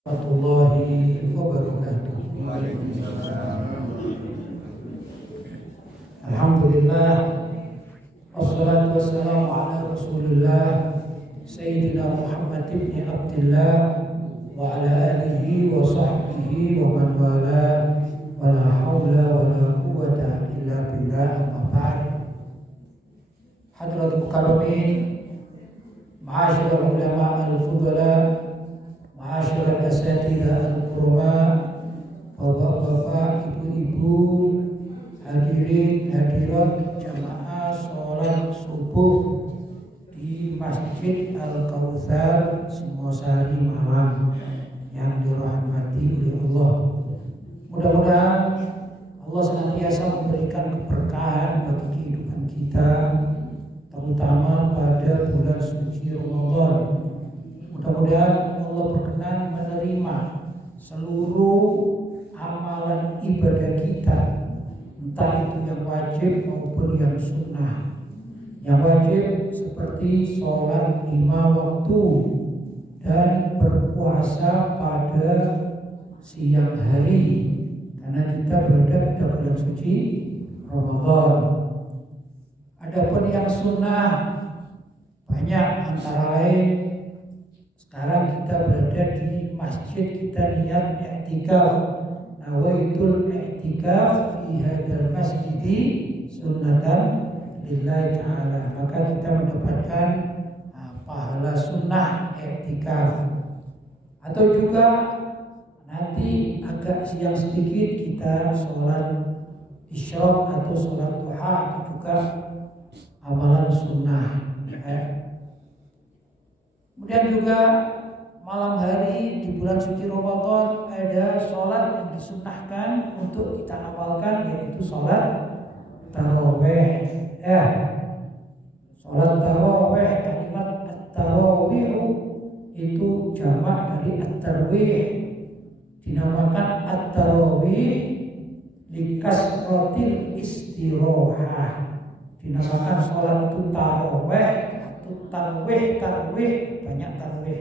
Warahmatullahi wabarakatuh. Alhamdulillah, wassalatu wassalamu ala Rasulillah Sayyidina Muhammad ibn Abdillah wa ala alihi wa sahbihi wa man wala wa la hawla wa la quwwata illa billah, amma ba'd. Hadratul mukarramin, ma'asyiral ulama al-fudala, ma'asyiral asatidzah al-kurama, bapak-bapak, ibu-ibu, hadirin hadirat jamaah sholat subuh di Masjid Al-Kautsar Singosari Malang yang dirahmati oleh Allah. Mudah-mudahan Allah senantiasa memberikan keberkahan bagi kehidupan kita, terutama pada bulan suci Ramadan. Mudah-mudahan Allah berkenan menerima seluruh amalan ibadah kita, entah itu yang wajib maupun yang sunnah. Yang wajib seperti sholat 5 waktu dan berpuasa pada siang hari, karena kita berada pada bulan suci Ramadan. Adapun yang sunnah banyak, antara lain sekarang kita berada di masjid, kita niat i'tikaf, nawaitul i'tikaf fi hadzal masjidi sunnatan lillahi ta'ala, maka kita mendapatkan pahala sunnah i'tikaf. Atau juga nanti agak siang sedikit kita sholat isyraq atau sholat duha, itu juga amalan sunnah. Kemudian juga malam hari di bulan suci Ramadan ada sholat yang disunnahkan untuk kita amalkan, yaitu sholat tarawih. Sholat tarawih, kalimat at-tarawih itu jamak dari at-tarwih, dinamakan at-tarawih likasratil istirahah, dinamakan sholat itu tarawih atau tarwih, banyak tarwih.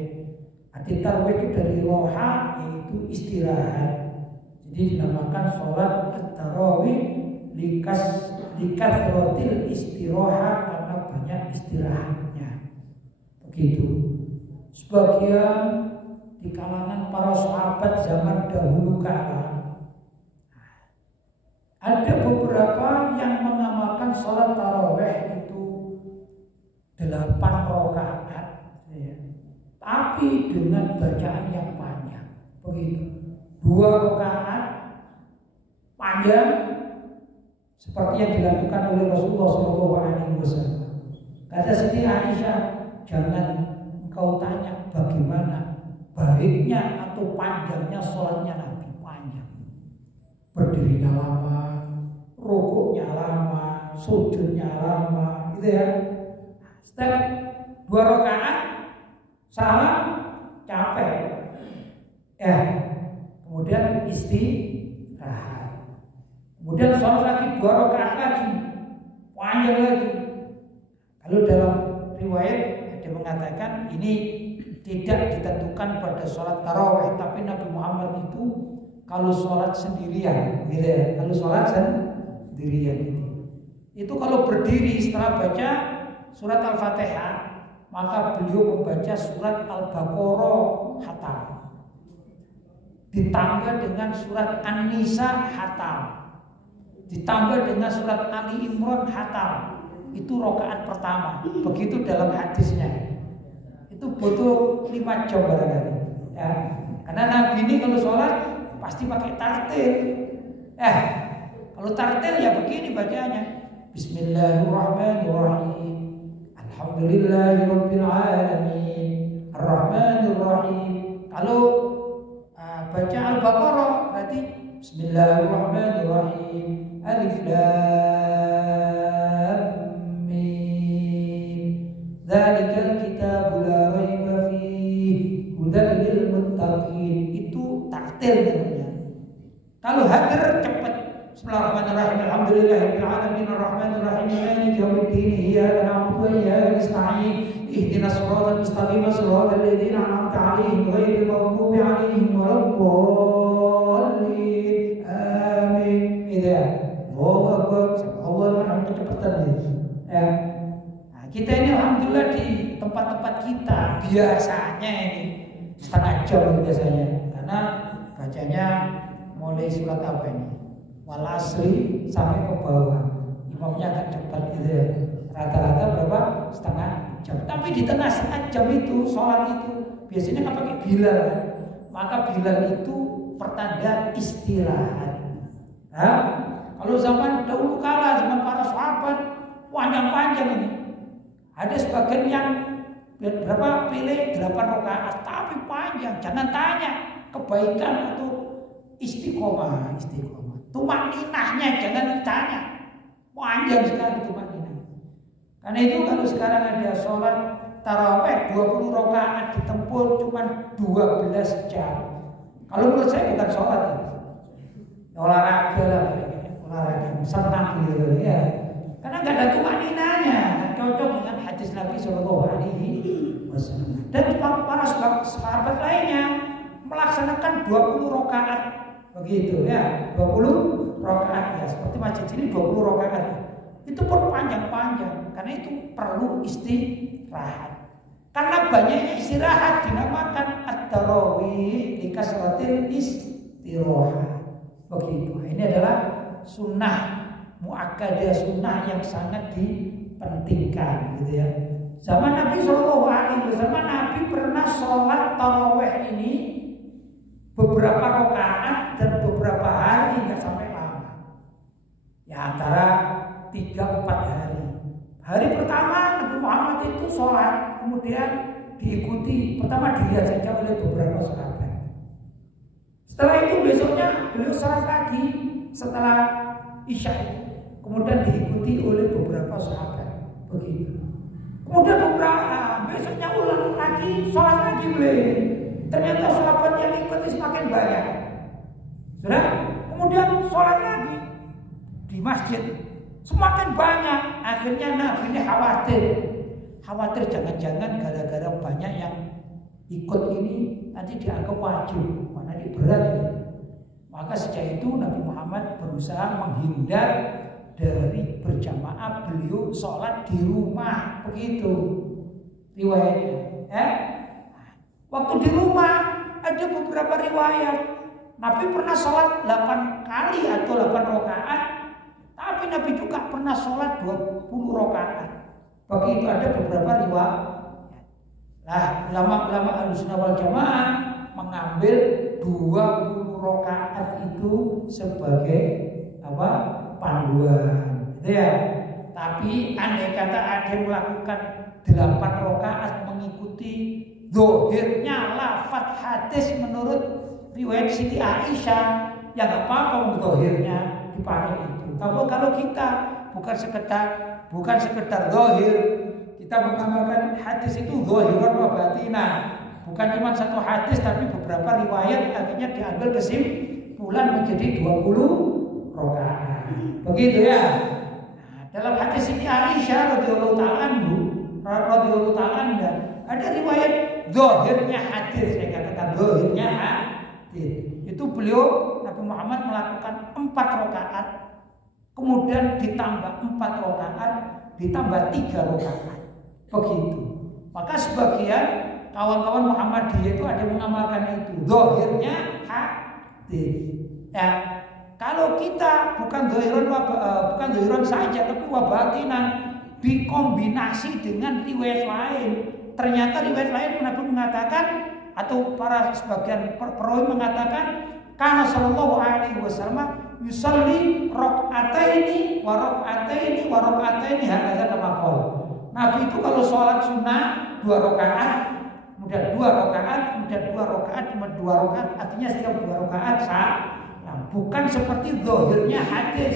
Arti tarwih itu dari roha, yaitu istirahat. Jadi dinamakan sholat at-tarawih likasratil istirahah, karena banyak istirahatnya. Begitu. Sebagian di kalangan para sahabat zaman dahulu kala ada beberapa yang mengamalkan sholat tarawih itu 8 rakaat, tapi dengan bacaan yang panjang. Begitu. 2 rakaat panjang seperti yang dilakukan oleh Rasulullah SAW. Kata Siti Aisyah, jangan engkau tanya bagaimana baiknya atau panjangnya sholatnya Nabi. Panjang, berdirinya lama, rukuknya lama, sujudnya lama, gitu ya. Setiap 2 rakaat salam capek, kemudian istirahat, kemudian sholat lagi 2 rakaat lagi, panjang lagi. Kalau dalam riwayat ada mengatakan ini tidak ditentukan pada sholat tarawih, tapi Nabi Muhammad itu kalau sholat sendirian, gitu ya. Kalau sholat sendirian itu kalau berdiri setelah baca surat Al-Fatihah, maka beliau membaca surat Al-Baqarah hatam, ditambah dengan surat An-Nisa hatam, ditambah dengan surat Ali Imran hatam. Itu rakaat pertama. Begitu dalam hadisnya. Itu butuh 5 jam barangkali, ya. Karena Nabi ini kalau sholat pasti pakai tartil. Kalau tartil ya begini bacanya. Bismillahirrahmanirrahim. Alhamdulillahirabbil alamin. Arrahmanirrahim. Kalau baca Al-Baqarah berarti Bismillahirrahmanirrahim. Alif lam mim. Dzalikal kitabu la raiba fihi hudal lil muttaqin. Itu tartil namanya. Kalau hadir cepat. Bismillahirrahmanirrahim. Alhamdulillahirabbil alamin arrahmanir rahim maliki yaumiddin iyyaka na'budu wa iyyaka nasta'in ihdinas siratal mustaqim siratal ladzina an'amta 'alaihim ghairil maghdubi 'alaihim dhalin. Amin. Gitu ya. Allahu Akbar. Allah kan kecepatan gitu. Ya. Nah, kita ini alhamdulillah di tempat-tempat kita biasanya ini setengah jam biasanya. Karena bacanya mulai surat apa ini? Wal asri sampai ke bawah. Imamnya agak cepat gitu ya. Rata-rata berapa? Setengah jam. Tapi di tengah setengah jam itu sholat itu biasanya kan pakai Bilal. Maka Bilal itu pertanda istirahat. Nah, kalau zaman dahulu kala, zaman para sahabat panjang-panjang ini. Ada sebagian yang berapa pilih 8 rakaat, tapi panjang. Jangan tanya kebaikan atau istiqomah. Tumakninahnya jangan ditanya. Panjang sekali tumakninah. Karena itu kalau sekarang ada sholat taraweh 20 rakaat ditempuh cuma 12 jam. Kalau menurut saya bukan sholat ya. Olahraga lah, olahraga senang gitu ya. Karena nggak ada tumakninahnya, cocok dengan hadis Nabi Shallallahu Alaihi Wasallam. Dan para sahabat lainnya melaksanakan 20 rakaat begitu ya, 20 rakaat ya. Seperti masjid ini 20 rakaat. Itu pun panjang-panjang, karena itu perlu istirahat. Karena banyaknya istirahat dinamakan at-tarawih li kasratil istirahat. Begitu. Ini adalah sunnah muakkadah, sunnah yang sangat dipentingkan, gitu ya. Zaman Nabi Shallallahu Alaihi Wasallam, Nabi pernah sholat taraweh ini beberapa rakaat dan beberapa hari, nggak sampai lama. Ya antara 3-4 hari. Hari pertama Nabi Muhammad itu sholat, kemudian diikuti. Pertama dilihat saja oleh beberapa sahabat. Setelah itu besoknya beliau sholat lagi setelah Isya, kemudian diikuti oleh beberapa sahabat. Begitu. Kemudian beberapa besoknya ulang lagi, sholat lagi beliau. Ternyata sahabat yang ikuti semakin banyak. Sudah? Kemudian sholat lagi di masjid semakin banyak. Akhirnya Nabi ini khawatir jangan-jangan gara-gara banyak yang ikut ini nanti dianggap wajib, mana ini berat ya. Maka sejak itu Nabi Muhammad berusaha menghindar dari berjamaah, beliau sholat di rumah, begitu riwayatnya. Waktu di rumah ada beberapa riwayat Nabi pernah sholat 8 kali atau 8 rakaat, tapi Nabi juga pernah sholat 20 rakaat. Begitu ada beberapa riwayat. Nah, ulama-ulama Ahlussunnah wal Jamaah mengambil 20 rakaat itu sebagai apa? Panduan, gitu ya. Tapi andai kata ada yang melakukan 8 rakaat mengikuti zahirnya lafaz hadis menurut riwayat Siti Aisyah, ya nggak apa-apa untuk zahirnya dipakai itu. Tapi kalau kita bukan sekedar zahir, kita mengamalkan hadis itu zahiran wa batinan. Bukan cuma satu hadis tapi beberapa riwayat, akhirnya diambil kesimpulan menjadi 20 rakaat. Begitu ya. Nah, dalam hadis Siti Aisyah radhiyallahu ta'ala ada riwayat zahirnya hadis, saya katakan zahirnya hadis. Itu beliau Nabi Muhammad melakukan 4 rakaat, kemudian ditambah 4 rakaat, ditambah 3 rakaat. Begitu. Maka sebagian kawan-kawan Muhammadiyah itu ada yang mengamalkan itu zahirnya hadis. Ya, kalau kita bukan zahiran saja tapi wabatinan dikombinasi dengan riwayat lain. Ternyata riwayat lain Nabi mengatakan atau para sebagian perawi mengatakan karena sallallahu alaihi wasallam yusalli rakaataini wa rakaataini hakadha kama qala. Nabi itu kalau sholat sunnah 2 rakaat, kemudian 2 rakaat, kemudian 2 rakaat, kemudian 2 rakaat, artinya setiap 2 rakaat sah. Nah, bukan seperti zahirnya hadis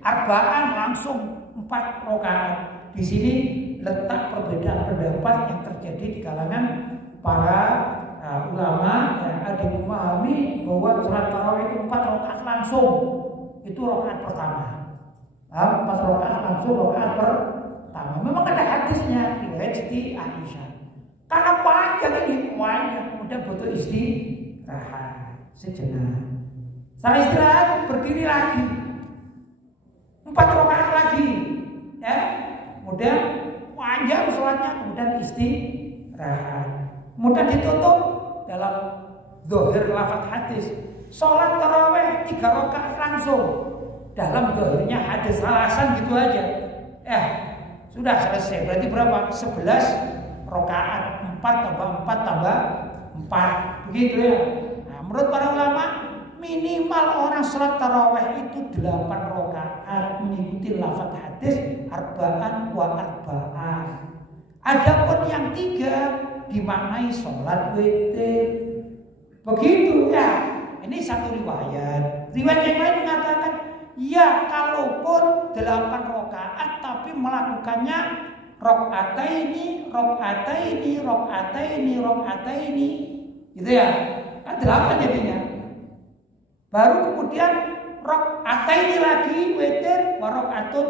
arba'an langsung 4 rakaat. Di sini letak perbedaan pendapat yang terjadi di kalangan para ulama. Ada yang memahami bahwa sholat tarawih itu 4 rakaat langsung, itu rakaat pertama. 4 rakaat langsung rakaat pertama. Memang ada hadisnya riwayat Siti Aisyah. Karena panjang ini kemudian butuh istirahat. istirahat sejenak. Setelah istirahat berdiri lagi 4 rakaat lagi, ya. Kemudian panjang sholatnya, kemudian istirahat. Kemudian ditutup dalam zahir lafaz hadis. Sholat tarawih 3 rakaat langsung. Dalam zahirnya hadis alasan gitu aja. Sudah selesai. Berarti berapa? 11 rakaat. 4 tambah 4 tambah 4. Begitu ya. Nah, menurut para ulama minimal orang sholat tarawih itu 8 rakaat mengikuti lafaz hadis arba'an wa arba'an. Adapun yang 3 dimaknai sholat witir. Begitu ya. Ini satu riwayat. Riwayat yang lain mengatakan ya kalaupun 8 rakaat tapi melakukannya rakaataini gitu ya. Kan 8 jadinya. Baru kemudian rakaataini lagi witir wa rakaatun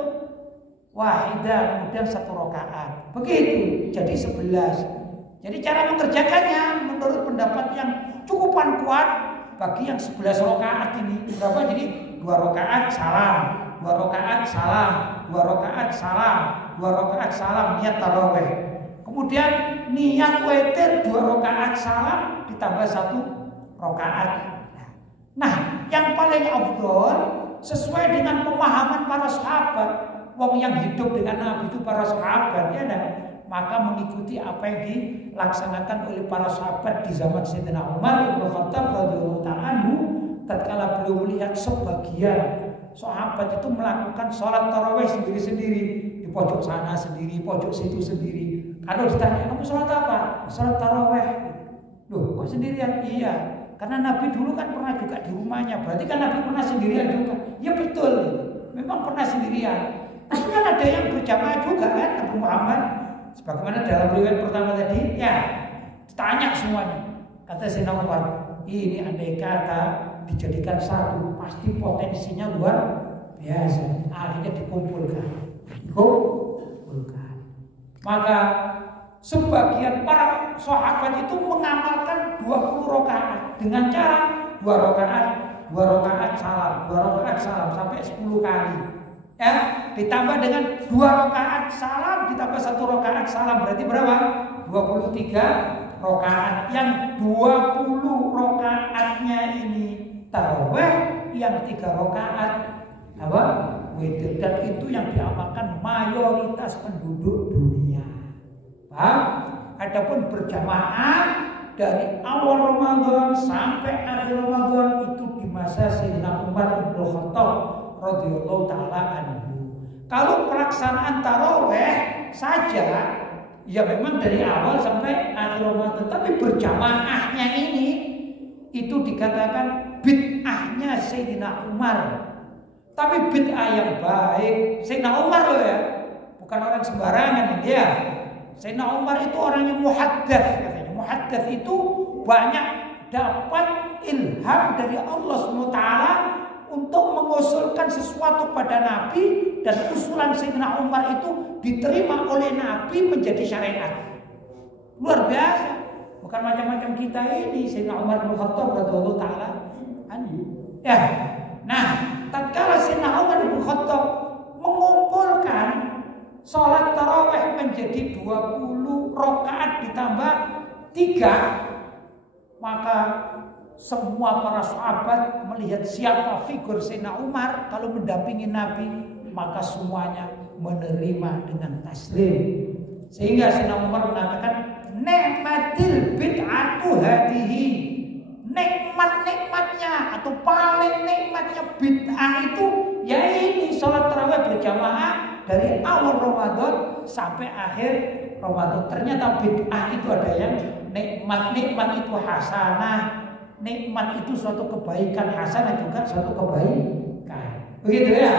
wahidah, kemudian 1 rakaat. Begitu. Jadi 11. Jadi cara mengerjakannya menurut pendapat yang cukupan kuat bagi yang 11 rakaat ini berapa? Jadi 2 rakaat salam, 2 rakaat salam, 2 rakaat salam, 2 rakaat salam niat tarawih. Kemudian niat witir 2 rakaat salam ditambah 1 rakaat. Nah, yang paling afdol sesuai dengan pemahaman para sahabat, wong yang hidup dengan Nabi itu para sahabat ya kan? Maka mengikuti apa yang dilaksanakan oleh para sahabat di zaman Sayyidina Umar bin Khattab radhiyallahu ta'ala tatkala beliau melihat sebagian sahabat itu melakukan sholat tarawih sendiri-sendiri di pojok sana sendiri, pojok situ sendiri. Kalau ditanya, kamu sholat apa? Sholat tarawih. Loh, kok sendirian? Iya, karena Nabi dulu kan pernah juga di rumahnya. Berarti kan Nabi pernah sendirian juga. Ya betul, memang pernah sendirian. Tapi kan ada yang berjamaah juga kan, Nabi Muhammad. Sebagaimana dalam riwayat pertama tadi, ya tanya semuanya. Kata Sayyidina Umar, ini andai kata dijadikan satu, pasti potensinya luar biasa. Akhirnya dikumpulkan. Maka sebagian para sahabat itu mengamalkan 20 rakaat dengan cara 2 rakaat salam, 2 rakaat salam sampai 10 kali. Ya, ditambah dengan 2 rakaat salam ditambah 1 rakaat salam berarti berapa? 23 rakaat. Yang 20 rakaatnya ini tarawih, yang 3 rakaat apa? Witir. Dan itu yang diamalkan mayoritas penduduk dunia. Paham? Adapun berjamaah dari awal Ramadan sampai akhir Ramadan itu di masa Sayyidina Umar bin Khattab radhiyallahu ta'ala anhu. Kalau pelaksanaan tarawih saja ya memang dari awal sampai akhir Ramadan, tapi berjamaahnya ini itu dikatakan bid'ahnya Sayyidina Umar. Tapi bid'ah yang baik Sayyidina Umar loh ya, bukan orang sembarangan dia. Sayyidina Umar itu orang yang muhaddats katanya. Muhaddats itu banyak dapat ilham dari Allah SWT untuk mengusulkan sesuatu pada Nabi, dan usulan Sayyidina Umar itu diterima oleh Nabi menjadi syariat. Luar biasa. Bukan macam-macam kita ini. Sayyidina Umar bin Khattab radhiyallahu ta'ala anhu. Ya. Nah, tatkala Sayyidina Umar bin Khattab mengumpulkan sholat tarawih menjadi 20 rakaat ditambah 3, maka semua para sahabat melihat siapa figur Sayyidina Umar kalau mendampingi Nabi, maka semuanya menerima dengan taslim. Sehingga Sayyidina Umar mengatakan, nikmatil bid'atu hadihi. Nikmatnya atau paling nikmatnya bid'ah itu ya ini sholat tarawih berjamaah dari awal Ramadan sampai akhir Ramadan. Ternyata bid'ah itu ada yang nikmat itu hasanah. Nikmat itu suatu kebaikan, hasanah juga suatu kebaikan. Begitu ya.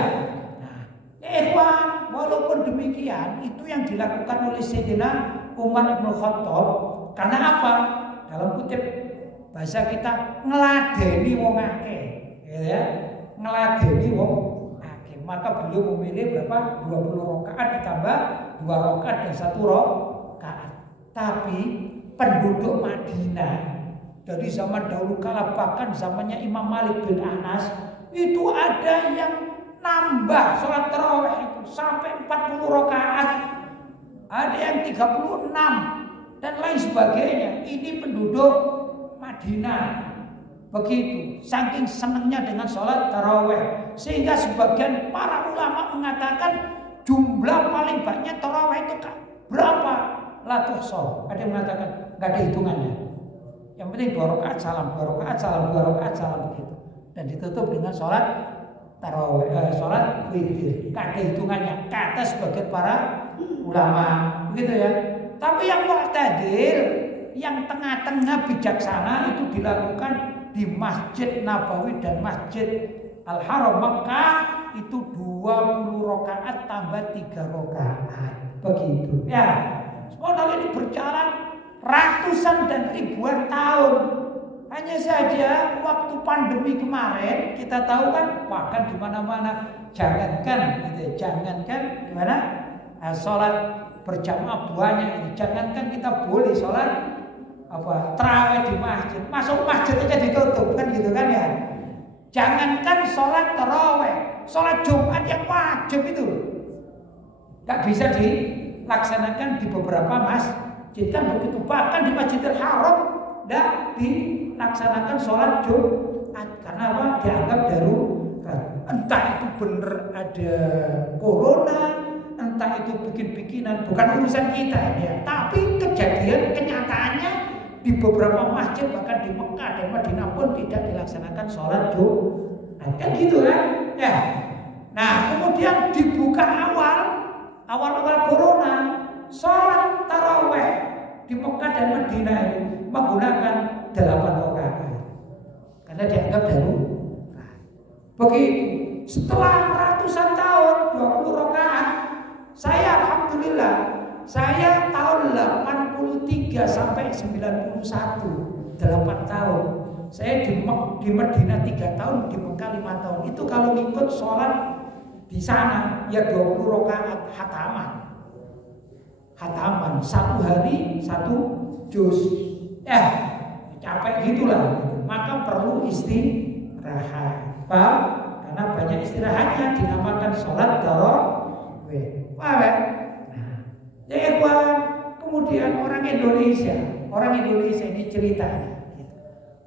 Nah, ikhwan, walaupun demikian itu yang dilakukan oleh Sayyidina Umar bin Khattab. Karena apa? Dalam kutip bahasa kita ngeladeni wong akeh, ya. Ngeladeni wong akeh. Maka beliau memilih berapa? 20 rakaat ditambah 2 rakaat dan 1 rakaat. Tapi penduduk Madinah dari zaman dahulu kala, bahkan zamannya Imam Malik bin Anas, itu ada yang nambah sholat tarawih itu sampai 40 rakaat, ada yang 36 dan lain sebagainya. Ini penduduk Madinah. Begitu, saking senangnya dengan sholat tarawih, sehingga sebagian para ulama mengatakan jumlah paling banyak tarawih itu berapa? La tuhsa. Ada yang mengatakan nggak ada hitungannya. Yang penting 2 rakaat salam, 2 rakaat salam, 2 rakaat salam begitu. Dan ditutup dengan sholat tarawih, sholat witir. Nggak ada hitungannya, kata sebagian para ulama, begitu ya. Tapi yang mu'tadil, yang tengah-tengah bijaksana itu dilakukan di Masjid Nabawi dan Masjid Al-Haram Mekah itu 20 rakaat tambah 3 rakaat. Begitu ya. Modal ini berjalan ratusan dan ribuan tahun. Hanya saja waktu pandemi kemarin kita tahu kan, bahkan di mana-mana jangankan gitu, jangankan gimana? Sholat berjamaah banyak, jangankan kita boleh sholat terawih di masjid, masuk masjid aja ditutup kan gitu kan ya. Jangankan sholat terawih, sholat Jumat yang wajib itu nggak bisa dilaksanakan di beberapa masjid kan begitu. Bahkan di Masjidil Haram nggak dilaksanakan sholat Jumat karena apa? Dianggap darurat. Entah itu bener ada corona, entah itu bikin-bikinan, bukan urusan kita ya. Tapi kejadian kenyataannya di beberapa masjid bahkan di Mekah dan Madinah pun tidak dilaksanakan sholat Jumat. Kan gitu kan? Ya. Nah, kemudian dibuka awal-awal corona, sholat tarawih di Mekah dan Madinah itu menggunakan 8 rakaat karena dianggap darurat. Begitu. Setelah ratusan tahun 20 rakaat, saya alhamdulillah, saya tahun 83 sampai 91, 8 tahun. Saya di Madinah 3 tahun, di Mekah 5 tahun. Itu kalau ngikut sholat di sana ya 20 rakaat khataman. Khataman 1 hari 1 juz. Capek gitulah. Maka perlu istirahat. Paham? Karena banyak istirahatnya dinamakan sholat tarawih. Paham ya? Ya kemudian orang Indonesia ini ceritanya.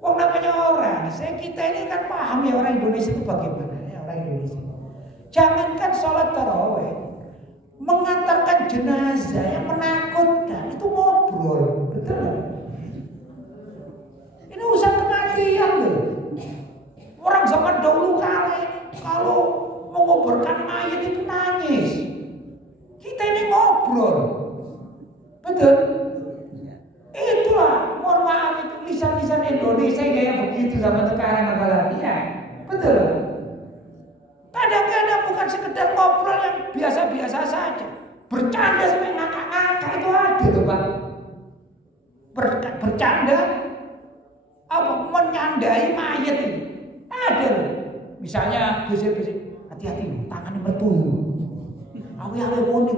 Wong namanya orang, kita ini kan paham ya orang Indonesia itu bagaimana ya orang Indonesia. Jangankan sholat tarawih, mengantarkan jenazah yang menakutkan itu ngobrol, betul? Ini urusan kematian loh. Orang zaman dahulu kala ini kalau menguburkan mayat itu nangis. Kita ini ngobrol, betul? Itulah, mohon maaf itu lisan-lisan Indonesia kayak begitu zaman sekarang apalagi ya, betul? Kadang-kadang bukan sekedar ngobrol yang biasa-biasa saja, bercanda sampai ngakak-ngakak itu ada loh Pak. Bercanda, menyandai mayat itu ada loh. Misalnya bisik-bisik, hati-hati tangannya metu. Awe-awe woni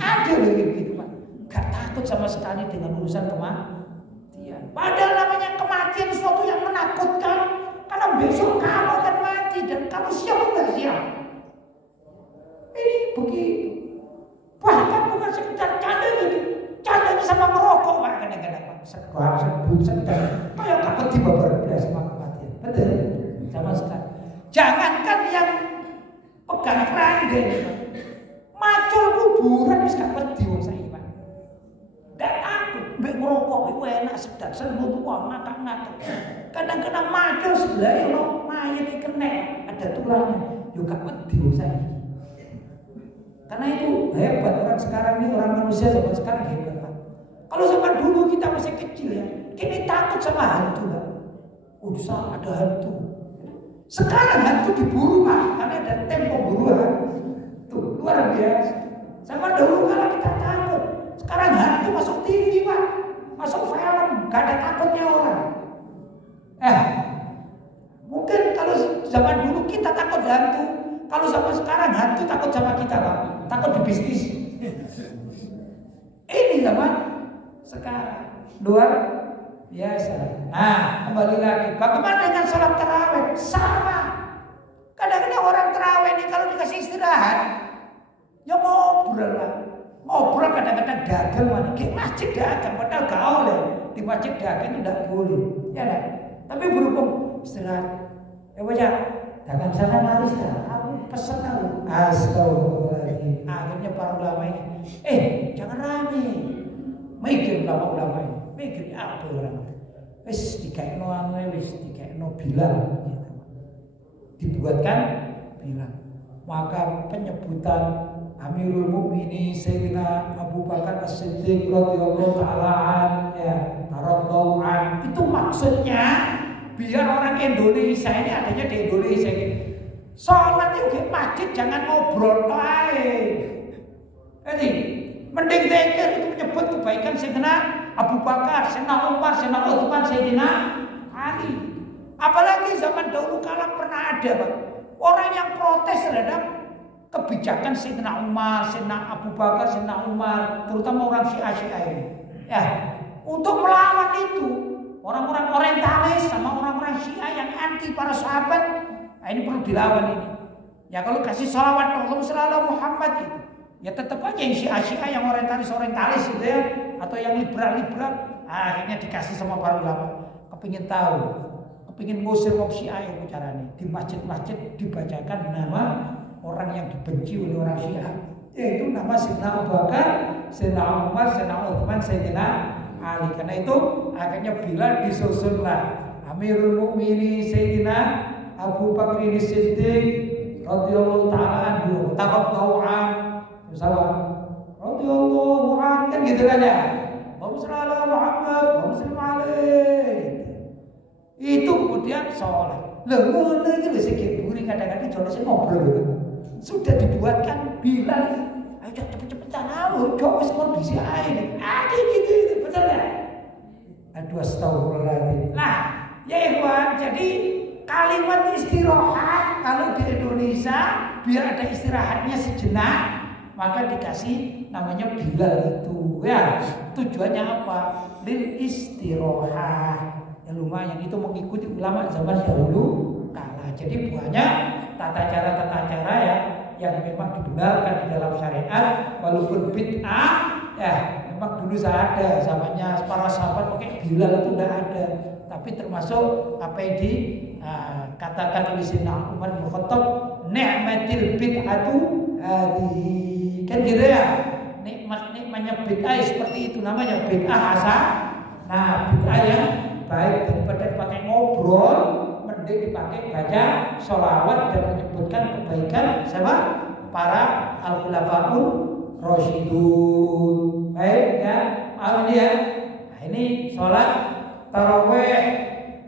ada begitu Pak. Gak takut sama sekali dengan urusan kematian. Padahal namanya kematian sesuatu yang menakutkan. Karena besok kamu akan mati dan kamu siap enggak siap. Ini begitu. Bahkan bukan sekedar canda gitu. Candanya sama merokok Pak kadang-kadang Pak. Sebut sedang. Kayak gak wedi berbeda sama kematian. Betul. Sama sekali. Jangankan yang pegang keranda Pak. Macul kuburan wis gak wedi wong saiki, Pak. Gak takut, mbek ngerokok iku enak sedap senut wong ngakak-ngakak. Kadang-kadang macul sebelah ono mayit iki kena, ada tulangnya. Yo gak wedi wong saiki. Karena itu hebat orang sekarang ini, orang manusia zaman sekarang hebat, Pak. Kalau zaman dulu kita masih kecil ya, kini takut sama hantu, Pak. Usah ada hantu. Sekarang hantu diburu, Pak, karena ada tempo buruan. Tuh, luar biasa. Sama dahulu kalau kita takut. Sekarang hantu masuk TV, Pak. Masuk film, gak ada takutnya orang. Mungkin kalau zaman dulu kita takut hantu. Kalau zaman sekarang hantu takut sama kita, Pak. Takut di bisnis. Ini zaman sekarang luar biasa. Nah, kembali lagi. Bagaimana dengan sholat tarawih? Sama. Kadang-kadang orang tarawih ini kalau dikasih istirahat, ya ngobrol lah. Ngobrol kadang-kadang dagang mana? Di masjid dagang, padahal gak oleh. Di masjid dagang itu tidak boleh. Ya lah. Tapi berhubung istirahat. Ya baca. Dagang sana laris dah. Aku pesen aku. Astagfirullahaladzim. Akhirnya para ulama ini, jangan rame. Mikir ulama-ulama ini. Mikir apa orang? Wis dikaino anu wis dikaino bilang gitu. Dibuatkan bilang. Maka penyebutan Amirul Mukminin Sayyidina Abu Bakar As-Siddiq radhiyallahu ta'ala ya, radhiyallahu an, itu maksudnya biar orang Indonesia ini adanya di Indonesia. Sholat itu di masjid jangan ngobrol ae. Jadi mending zikir itu menyebut kebaikan Sayyidina Abu Bakar, Sayyidina Umar, Sayyidina Utsman, Sayyidina Ali. Apalagi zaman dahulu kala pernah ada Pak, orang yang protes terhadap kebijakan Sayyidina Umar, Sayyidina Abu Bakar, Sayyidina Umar, terutama orang Syiah ini. Ya, untuk melawan itu orang-orang orientalis sama orang-orang Syiah yang anti para sahabat, nah ini perlu dilawan ini. Ya kalau kasih salawat Allahumma shalli ala Muhammad itu, ya tetap aja yang Syiah yang orientalis gitu ya, atau yang liberal, akhirnya dikasih sama para ulama. Kepingin tahu, kepingin ngusir wong Syiah yang caranya di masjid-masjid dibacakan nama orang yang dibenci oleh orang Syiah, yaitu nama Sayyidina Abu Bakar, Sayyidina Umar, Sayyidina Utsman, Sayyidina Ali. Karena itu akhirnya Bilal disusunlah Amirul Mukminin Sayyidina Abu Bakar As-Siddiq radhiyallahu ta'ala anhu, taqaddau an, salam radhiyallahu an, kan gitu kan ya. Allahumma shalli ala Muhammad, Allahumma shalli alaihi. Itu kemudian sholat. Lah ngono iki lho sing buri kadang-kadang jono sing ngobrol gitu. Sudah dibuatkan Bilal, ayo cepet-cepet tahu, kok wis kondisi ae. Gitu, betul enggak? Aduh astagfirullahaladzim. Nah, ya ikhwan, jadi kalimat istirahat kalau di Indonesia biar ada istirahatnya sejenak, maka dikasih namanya Bilal itu. Ya, tujuannya apa? Lil istirahat. Ya lumayan itu mengikuti ulama zaman dahulu kala. Jadi banyak tata cara ya yang memang dibenarkan di dalam syariat, walaupun bid'ah ya memang dulu ada zamannya para sahabat pakai Bilal itu tidak ada, tapi termasuk apa yang dikatakan oleh Sayyidina Umar bin Khattab, ni'matil bid'atu hadhihi, kan gitu ya, nikmatnya bid'ah seperti itu, namanya bid'ah hasan. Nah bid'ah yang baik daripada dipakai ngobrol, mending dipakai baca sholawat dan menyebutkan kebaikan sama para al-khulafaur rasyidun. Baik ya, paham ini ya. Nah ini sholat tarawih,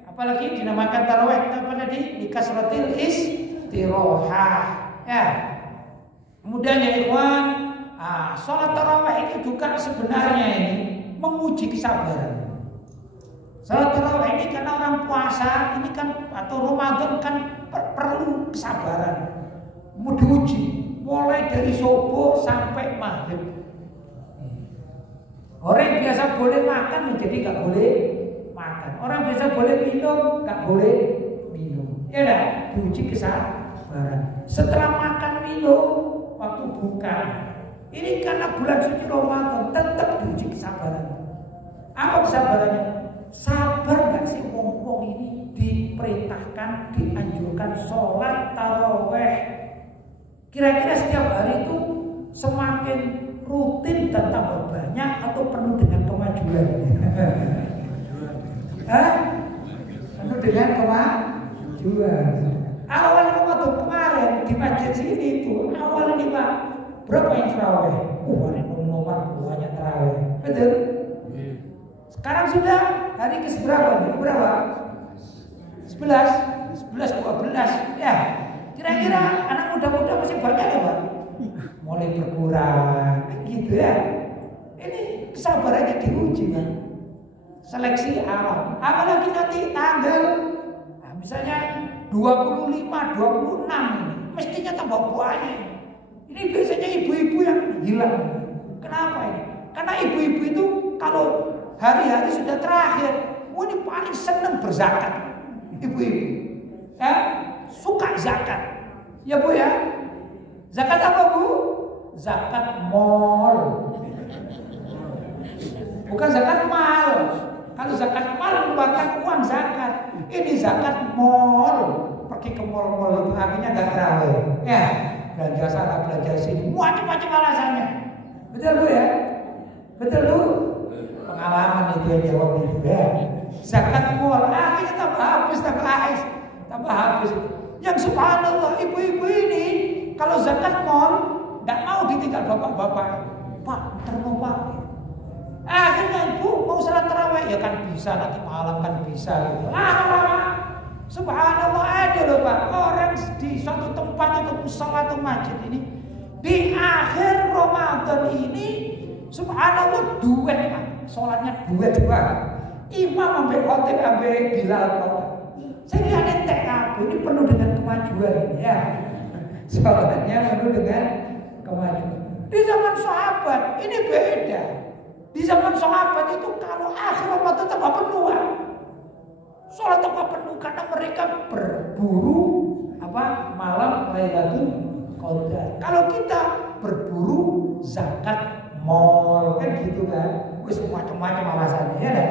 apalagi dinamakan tarawih apa tadi? Dikasratil istirahah. Ya. Kemudian ya ikhwan, sholat tarawih itu juga sebenarnya ini menguji kesabaran. Salat tarawih ini karena orang puasa ini kan atau Ramadan kan perlu kesabaran, mau diuji mulai dari subuh sampai maghrib. Orang yang biasa boleh makan menjadi nggak boleh makan. Orang biasa boleh minum nggak boleh minum. Ya dah, diuji kesabaran. Setelah makan minum waktu buka, ini karena bulan suci Ramadan tetap diuji kesabaran. Apa kesabarannya? Sabar gak sih wong-wong ini diperintahkan, dianjurkan sholat taraweh. Kira-kira setiap hari itu semakin rutin dan tambah banyak atau penuh dengan kemajuan? Penuh dengan kemajuan. Awal Ramadan kemarin di masjid sini itu awal ini Pak, berapa yang taraweh? Ada nomor banyak taraweh, betul? Sekarang sudah hari ke-seberapa? Berapa? 11, 12 ya. Kira-kira anak muda-muda masih banyak ya Pak? Mulai berkurang gitu ya. Ini kesabarannya diuji kan. Seleksi alam. Apalagi nanti tanggal misalnya 25, 26 ini mestinya tambah banyak. Ini biasanya ibu-ibu yang hilang. Kenapa ini? Karena ibu-ibu itu kalau hari-hari sudah terakhir, wah ini paling seneng berzakat. Ibu-ibu, ya, suka zakat. Ya Bu ya. Zakat apa Bu? Zakat mal. Bukan zakat mal. Kalau zakat mal mengeluarkan uang zakat. Ini zakat mal. Pergi ke mal-mal itu akhirnya nggak terawih. Ya, belanja sana, belanja sini, macam-macam alasannya. Betul Bu ya? Betul Bu? Pengalaman itu yang jawab itu ya. Zakat mal akhirnya tambah habis. Yang subhanallah ibu-ibu ini kalau zakat mal nggak mau ditinggal bapak-bapak. Pak, terlalu Pak. Akhirnya ibu mau salat tarawih ya kan bisa, nanti malam kan bisa gitu. Subhanallah ada loh Pak, orang di suatu tempat atau musala atau masjid ini di akhir Ramadan ini subhanallah duet Pak, sholatnya duet Pak. Imam sampai khotib sampai Bilal Pak. Saya lihat entek ini penuh dengan kemajuan ini ya. Sholatnya penuh dengan kemajuan. Di zaman sahabat ini beda. Di zaman sahabat itu kalau akhir Ramadan tambah penuh Pak. Sholat tambah penuh karena mereka berburu malam Lailatul Qadar. Kalau kita berburu zakat mal kan gitu kan, wis macam-macam alasannya ya dah.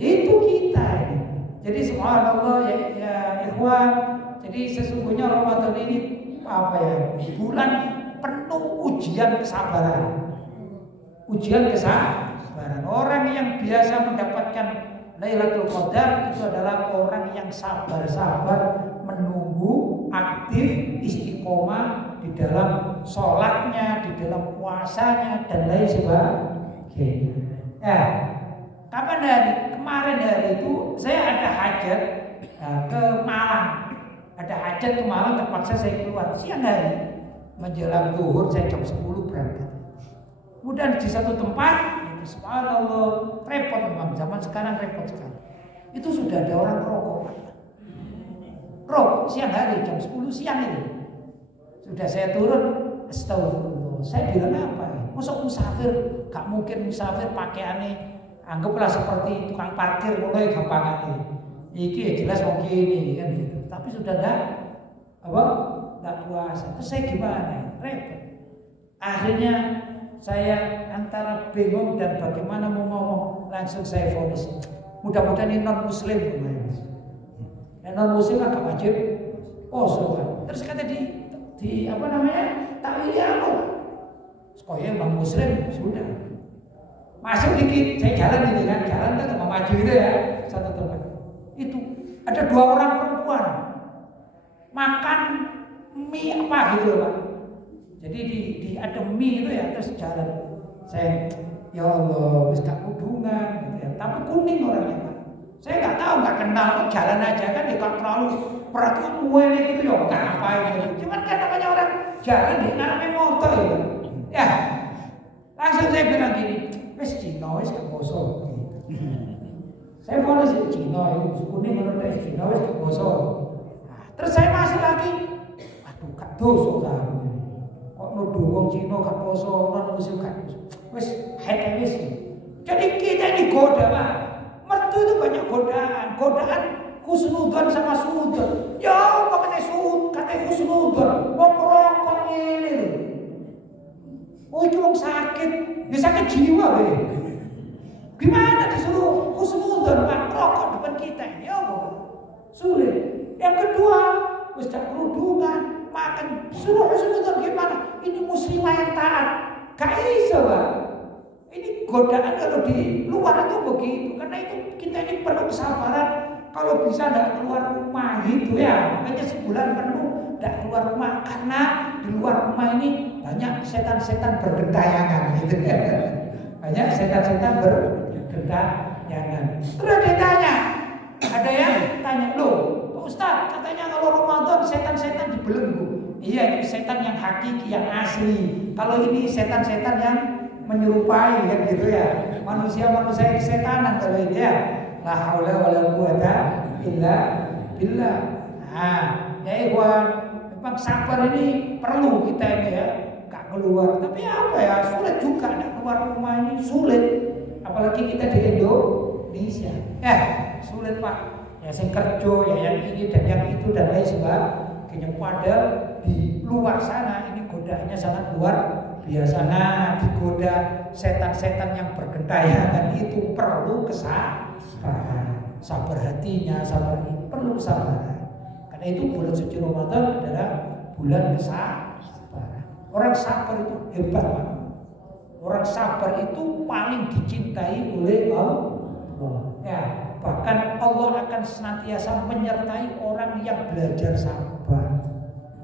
Itu kita ini. Jadi subhanallah ya ikhwan. Jadi sesungguhnya Ramadan ini bulan penuh ujian kesabaran. Ujian kesabaran. Orang yang biasa mendapatkan Lailatul Qadar itu adalah orang yang sabar-sabar menunggu, aktif, istiqomah di dalam sholatnya, di dalam puasanya dan lain sebagainya. Ya, kemarin hari itu saya ada hajat ke Malang. Ada hajat ke Malang, terpaksa saya keluar siang hari menjelang zuhur, saya jam 10 berangkat. Kemudian di satu tempat subhanallah, repot memang zaman sekarang repot sekali. Itu sudah ada orang rokok siang hari jam 10 siang itu. Sudah saya turun, astagfirullah. Saya bilang apa ya? Masa musafir, gak mungkin musafir pakaiannya anggaplah seperti tukang parkir mulai gampang iki ya jelas mau gini kan gitu. Tapi sudah enggak puasa. Terus saya gimana? Repot. Akhirnya saya antara bingung dan bagaimana mau ngomong, langsung saya vonis. Mudah-mudahan ini non muslim, non muslim agak wajib. Oh soal. Terus kata di takwilnya apa? Sekolah non muslim sudah. Masuk dikit, saya jalan ini kan, jalan kan sama maju itu ya satu tempat. Itu ada 2 orang perempuan makan mie apa gitu loh Pak. Jadi ada mie itu ya terus jalan. Saya ya Allah wis gak kudungan gitu ya. Tapi kuning orangnya Pak. Saya nggak tahu, nggak kenal, jalan aja kan ya kalau terlalu perhatian muelnya gitu ya nggak ngapain gitu. Cuman kan namanya orang jalan di ngarepe motor gitu. Ya. Langsung saya bilang gini, wis Cina wis gak poso. Saya mau sih Cina itu kuning menurut Cina wis gak poso. Terus saya masuk lagi, aduh gak dosa kan. Nuduh wong Cina gak poso, non muslim gak poso. Wis hete wis. Jadi kita ini goda, Pak. Mertu itu banyak godaan husnudzon sama suudzon. Ya, pokoknya katanya husnudzon. Wong rokok ini lho. Oh, itu wong sakit, ya sakit jiwa weh. Gimana disuruh husnudzon, Pak, rokok depan kita ini? Ya, sulit. Yang kedua, wis gak kerudungan. Makan suruh husnudzon gimana? Ini muslimah yang taat. Gak iso, Pak. Ini godaan kalau di luar itu begitu. Karena itu kita ini perlu kesabaran. Kalau bisa tidak keluar rumah gitu ya. Makanya sebulan penuh tidak keluar rumah. Karena di luar rumah ini banyak setan-setan bergentayangan gitu ya. Banyak setan-setan bergentayangan. Terus ditanya, ada yang tanya, loh Ustaz, katanya kalau Ramadan setan-setan dibelenggu. Iya, itu setan yang hakiki, yang asli. Kalau ini setan-setan yang menyerupai kan gitu ya. Manusia-manusia kesetanan kalau ini ya. La haula wala quwata illa billah. Nah, ya ikhwan, memang sabar ini perlu kita ini ya. Gak keluar, tapi apa ya? Sulit juga nak keluar rumah ini sulit. Apalagi kita di Indonesia. Sulit Pak. Ya sing kerja, ya yang ini dan yang itu dan lain sebagainya. Padahal di luar sana ini godaannya sangat luar biasa. Nah, digoda setan-setan yang bergentayangan itu perlu kesabaran. Sabar hatinya, sabar ini perlu kesabaran. Karena itu bulan suci Ramadan adalah bulan kesabaran. Orang sabar itu hebat Pak. Orang sabar itu paling dicintai oleh Allah. Ya, bahkan Allah akan senantiasa menyertai orang yang belajar sabar.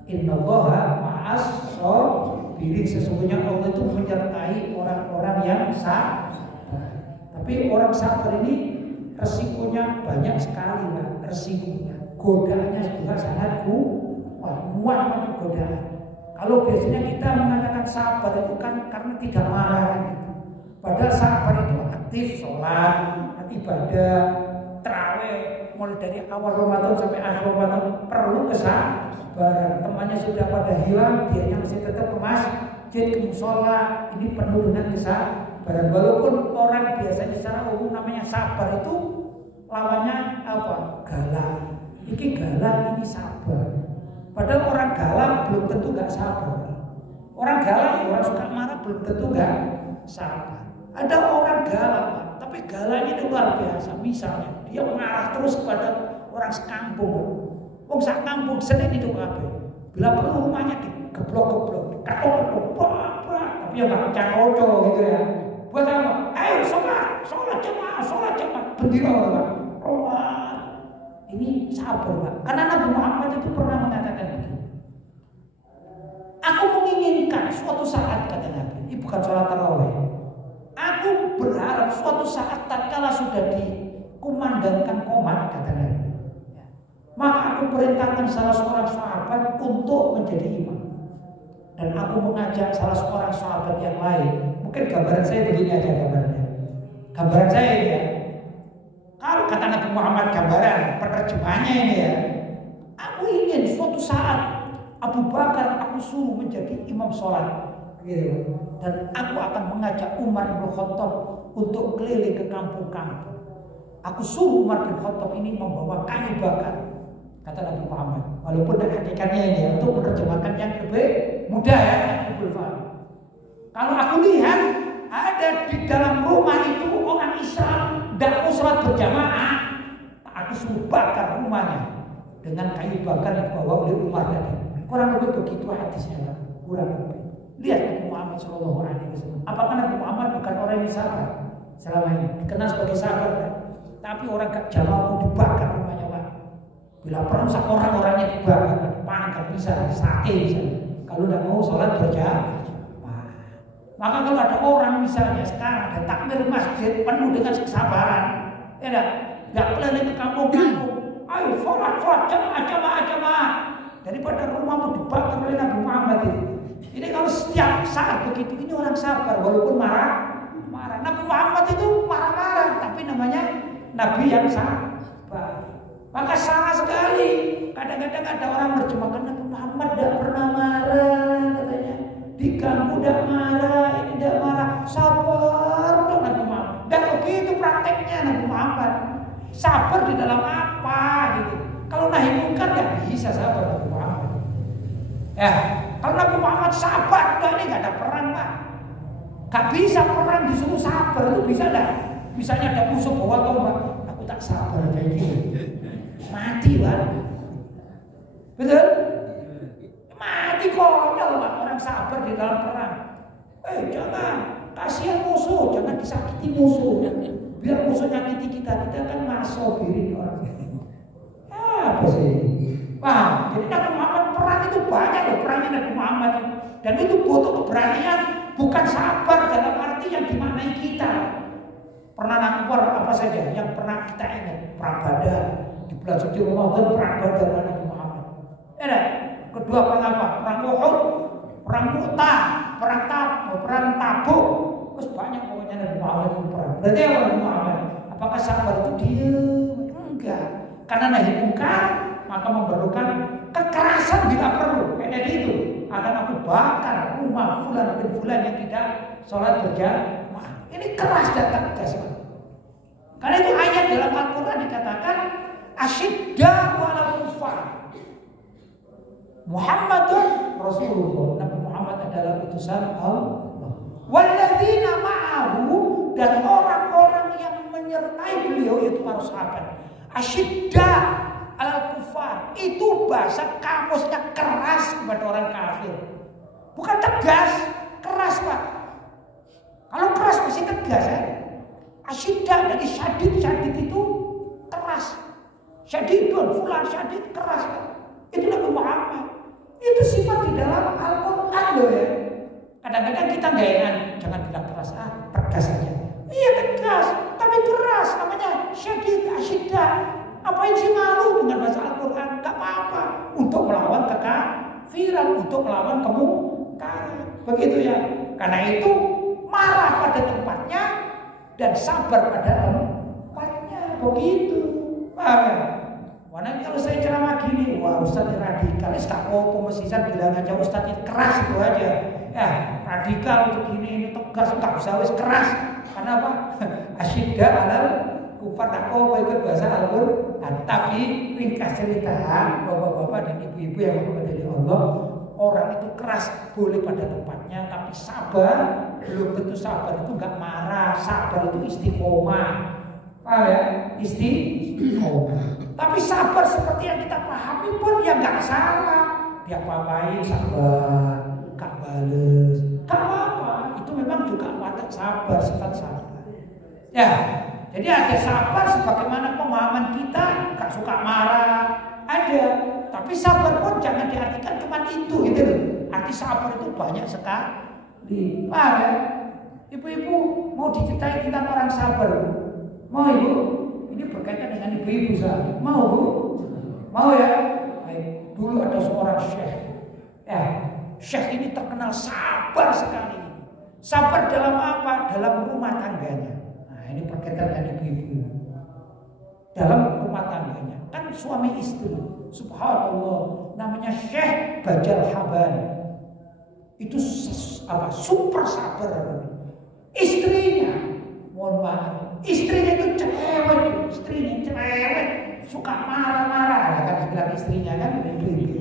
Innallaha ma'as sabirin. Sesungguhnya Allah itu menyertai orang-orang yang sabar. Tapi orang sabar ini resikonya banyak sekali, Pak. Resikonya, godaannya juga sangat muat godaan. Kalau biasanya kita mengatakan sabar itu kan karena tidak marah gitu. Padahal sabar itu aktif, sholat, ibadah, tarawih, mulai dari awal Ramadan sampai akhir Ramadan perlu kesabaran. Temannya sudah pada hilang, dianya masih tetap ke masjid, ke musola. Ini penuh dengan kesabaran. Walaupun orang biasanya secara umum namanya sabar itu lawannya apa? Galak. Ini galak, ini sabar. Padahal orang galak belum tentu gak sabar. Orang galak, orang suka marah belum tentu gak sabar. Ada orang galak, tapi galaknya itu luar biasa. Misalnya dia marah terus kepada orang sekampung. Wong sak kampung Senin itu apa? Bila perlu rumahnya digeblok-geblok, diketok-ketok, tapi ya gak cakoco gitu ya. Buat apa? Ayo sholat jemaah, bendera Pak. Ini sabar Pak. Karena Nabi Muhammad itu pernah mengatakan begini. Aku menginginkan suatu saat, kata Nabi, ini bukan sholat tarawih. Aku berharap suatu saat tatkala sudah dikumandangkan qomat, kata Nabi, maka aku perintahkan salah seorang sahabat untuk menjadi imam. Dan aku mengajak salah seorang sahabat yang lain. Mungkin gambaran saya begini aja gambarnya. Gambaran saya ini ya. Kalau kata Nabi Muhammad gambaran penerjemahannya ini ya, aku ingin suatu saat Abu Bakar aku suruh menjadi imam sholat, gitu. Dan aku akan mengajak Umar bin Khattab untuk keliling ke kampung-kampung. Aku suruh Umar bin Khattab ini membawa kayu bakar, kata Nabi Muhammad. Walaupun hakikatnya ini ya, untuk menerjemahkan yang lebih mudah ya, yang lebih paham. Kalau aku lihat ada di dalam rumah itu orang Islam tidak mau sholat berjamaah, aku suruh bakar rumahnya dengan kayu bakar yang dibawa oleh Umar tadi. Kurang lebih begitu hadisnya, kurang lebih. Lihat Nabi Muhammad SAW. Apakah Nabi Muhammad bukan orang yang sabar? Selama ini dikenal sebagai sabar, kan? Tapi orang gak jamaah mau dibakar rumahnya Pak. Bila perlu orang-orangnya dibakar, panggil bisa, sate bisa. Kalau tidak mau sholat berjamaah. Maka kalau ada orang misalnya sekarang ada takmir masjid penuh dengan kesabaran, ya nggak keliling ke kampung-kampung, ayo sholat jamaah, daripada rumahmu dibakar oleh Nabi Muhammad itu. Ini kalau setiap saat begitu, ini orang sabar walaupun marah. Nabi Muhammad itu marah-marah, tapi namanya Nabi yang sabar. Maka salah sekali. Kadang-kadang ada orang menerjemahkan Nabi Muhammad tidak pernah marah, katanya. Di kamu tidak marah, ini tidak marah, sabar dong Nabi Muhammad. Dan begitu prakteknya Nabi Muhammad. Sabar di dalam apa gitu. Kalau nahi munkar nggak bisa sabar Nabi Muhammad. Ya, kalau Nabi Muhammad sabar, udah ini nggak ada perang Pak. Gak bisa perang disuruh sabar, itu bisa enggak? Misalnya ada musuh bawa tombak, aku tak sabar aja gitu. Mati Pak. Betul? Mati konyol Pak, orang sabar di dalam perang. Jangan, kasihan musuh, jangan disakiti musuh. Biar musuh nyakiti kita kan masobirin orang. Apa sih? Wah, jadi Nabi Muhammad perang itu banyak loh, perangnya Nabi Muhammad itu. Dan itu butuh keberanian, bukan sabar dalam arti yang dimaknai kita. Pernah nampar apa saja yang pernah kita ingat, perang Badar di bulan suci Ramadan, perang Badar Nabi Muhammad. Kedua perang apa? Perang Uhud, perang Mu'tah, perang Tabuk. Terus banyak pokoknya Nabi Muhammad itu perang. Berarti apa Nabi Muhammad? Apakah sabar itu diam? Enggak. Karena nahi munkar maka memerlukan kekerasan bila perlu. Kayak tadi itu akan aku bakar rumah fulan bin fulan yang tidak sholat berjamaah. Ini keras dan tegas. Karena itu ayat dalam Al-Quran dikatakan asyidda wa'alal kufar. Muhammadun Rasulullah. Nabi Muhammad adalah utusan Allah. Walladzina ma'ahu, dan orang-orang yang menyertai beliau yaitu para sahabat. Asyidda alal kufar, itu bahasa kamusnya keras kepada orang kafir. Bukan tegas, keras Pak. Kalau keras mesti tegas ya. Asyidda dari syadid itu keras. Syadidun, fulan syadid keras Pak. Itu Nabi Muhammad. Itu sifat di dalam Al-Quran loh ya. Kadang-kadang kita nggak enak, jangan bilang keras, tegas saja. Iya tegas, tapi keras namanya syadid, asyidda. Apain sih malu dengan bahasa Al-Quran? Gak apa-apa. Untuk melawan kekafiran, untuk melawan kemungkaran. Begitu ya. Karena itu marah pada tempatnya dan sabar pada tempatnya. Begitu. Paham ya? Wah, nanti kalau saya ceramah gini, wah Ustaz radikalis, gak apa-apa, mesisan bilang aja Ustaz ini keras itu aja. Ya, radikal untuk ini tegas, gak usah wis keras. Karena apa? Asyidda alal kufar, tak apa ikut bahasa Al-Quran. Tapi ringkas cerita, bapak-bapak dan ibu-ibu yang berkata dari Allah, orang itu keras boleh pada tempatnya, tapi sabar belum tentu. Sabar itu gak marah, sabar itu istiqomah. Paham ya? Istiqomah. Tapi sabar seperti yang kita pahami pun ya gak salah. Dia apa-apain sabar, gak bales, gak apa-apa. Itu memang juga watak sabar, sifat sabar. Ya, jadi ada sabar sebagaimana pemahaman kita, gak suka marah, ada. Tapi sabar pun jangan diartikan cuma itu, gitu loh. Arti sabar itu banyak sekali. Paham ya? Ibu-ibu mau diceritain tentang orang sabar, Bu? Mau Ibu? Ini berkaitan dengan ibu-ibu saya. Mau Bu? Mau ya? Baik. Dulu ada seorang syekh. Ya, syekh ini terkenal sabar sekali. Sabar dalam apa? Dalam rumah tangganya. Nah, ini berkaitan dengan ibu-ibu. Dalam rumah tangganya. Kan suami istri. Subhanallah. Namanya Syekh Bajal Haban. Itu super sabar. Istrinya, mohon maaf, istrinya itu cerewet, suka marah-marah. Ya kan bilang istrinya kan begitu.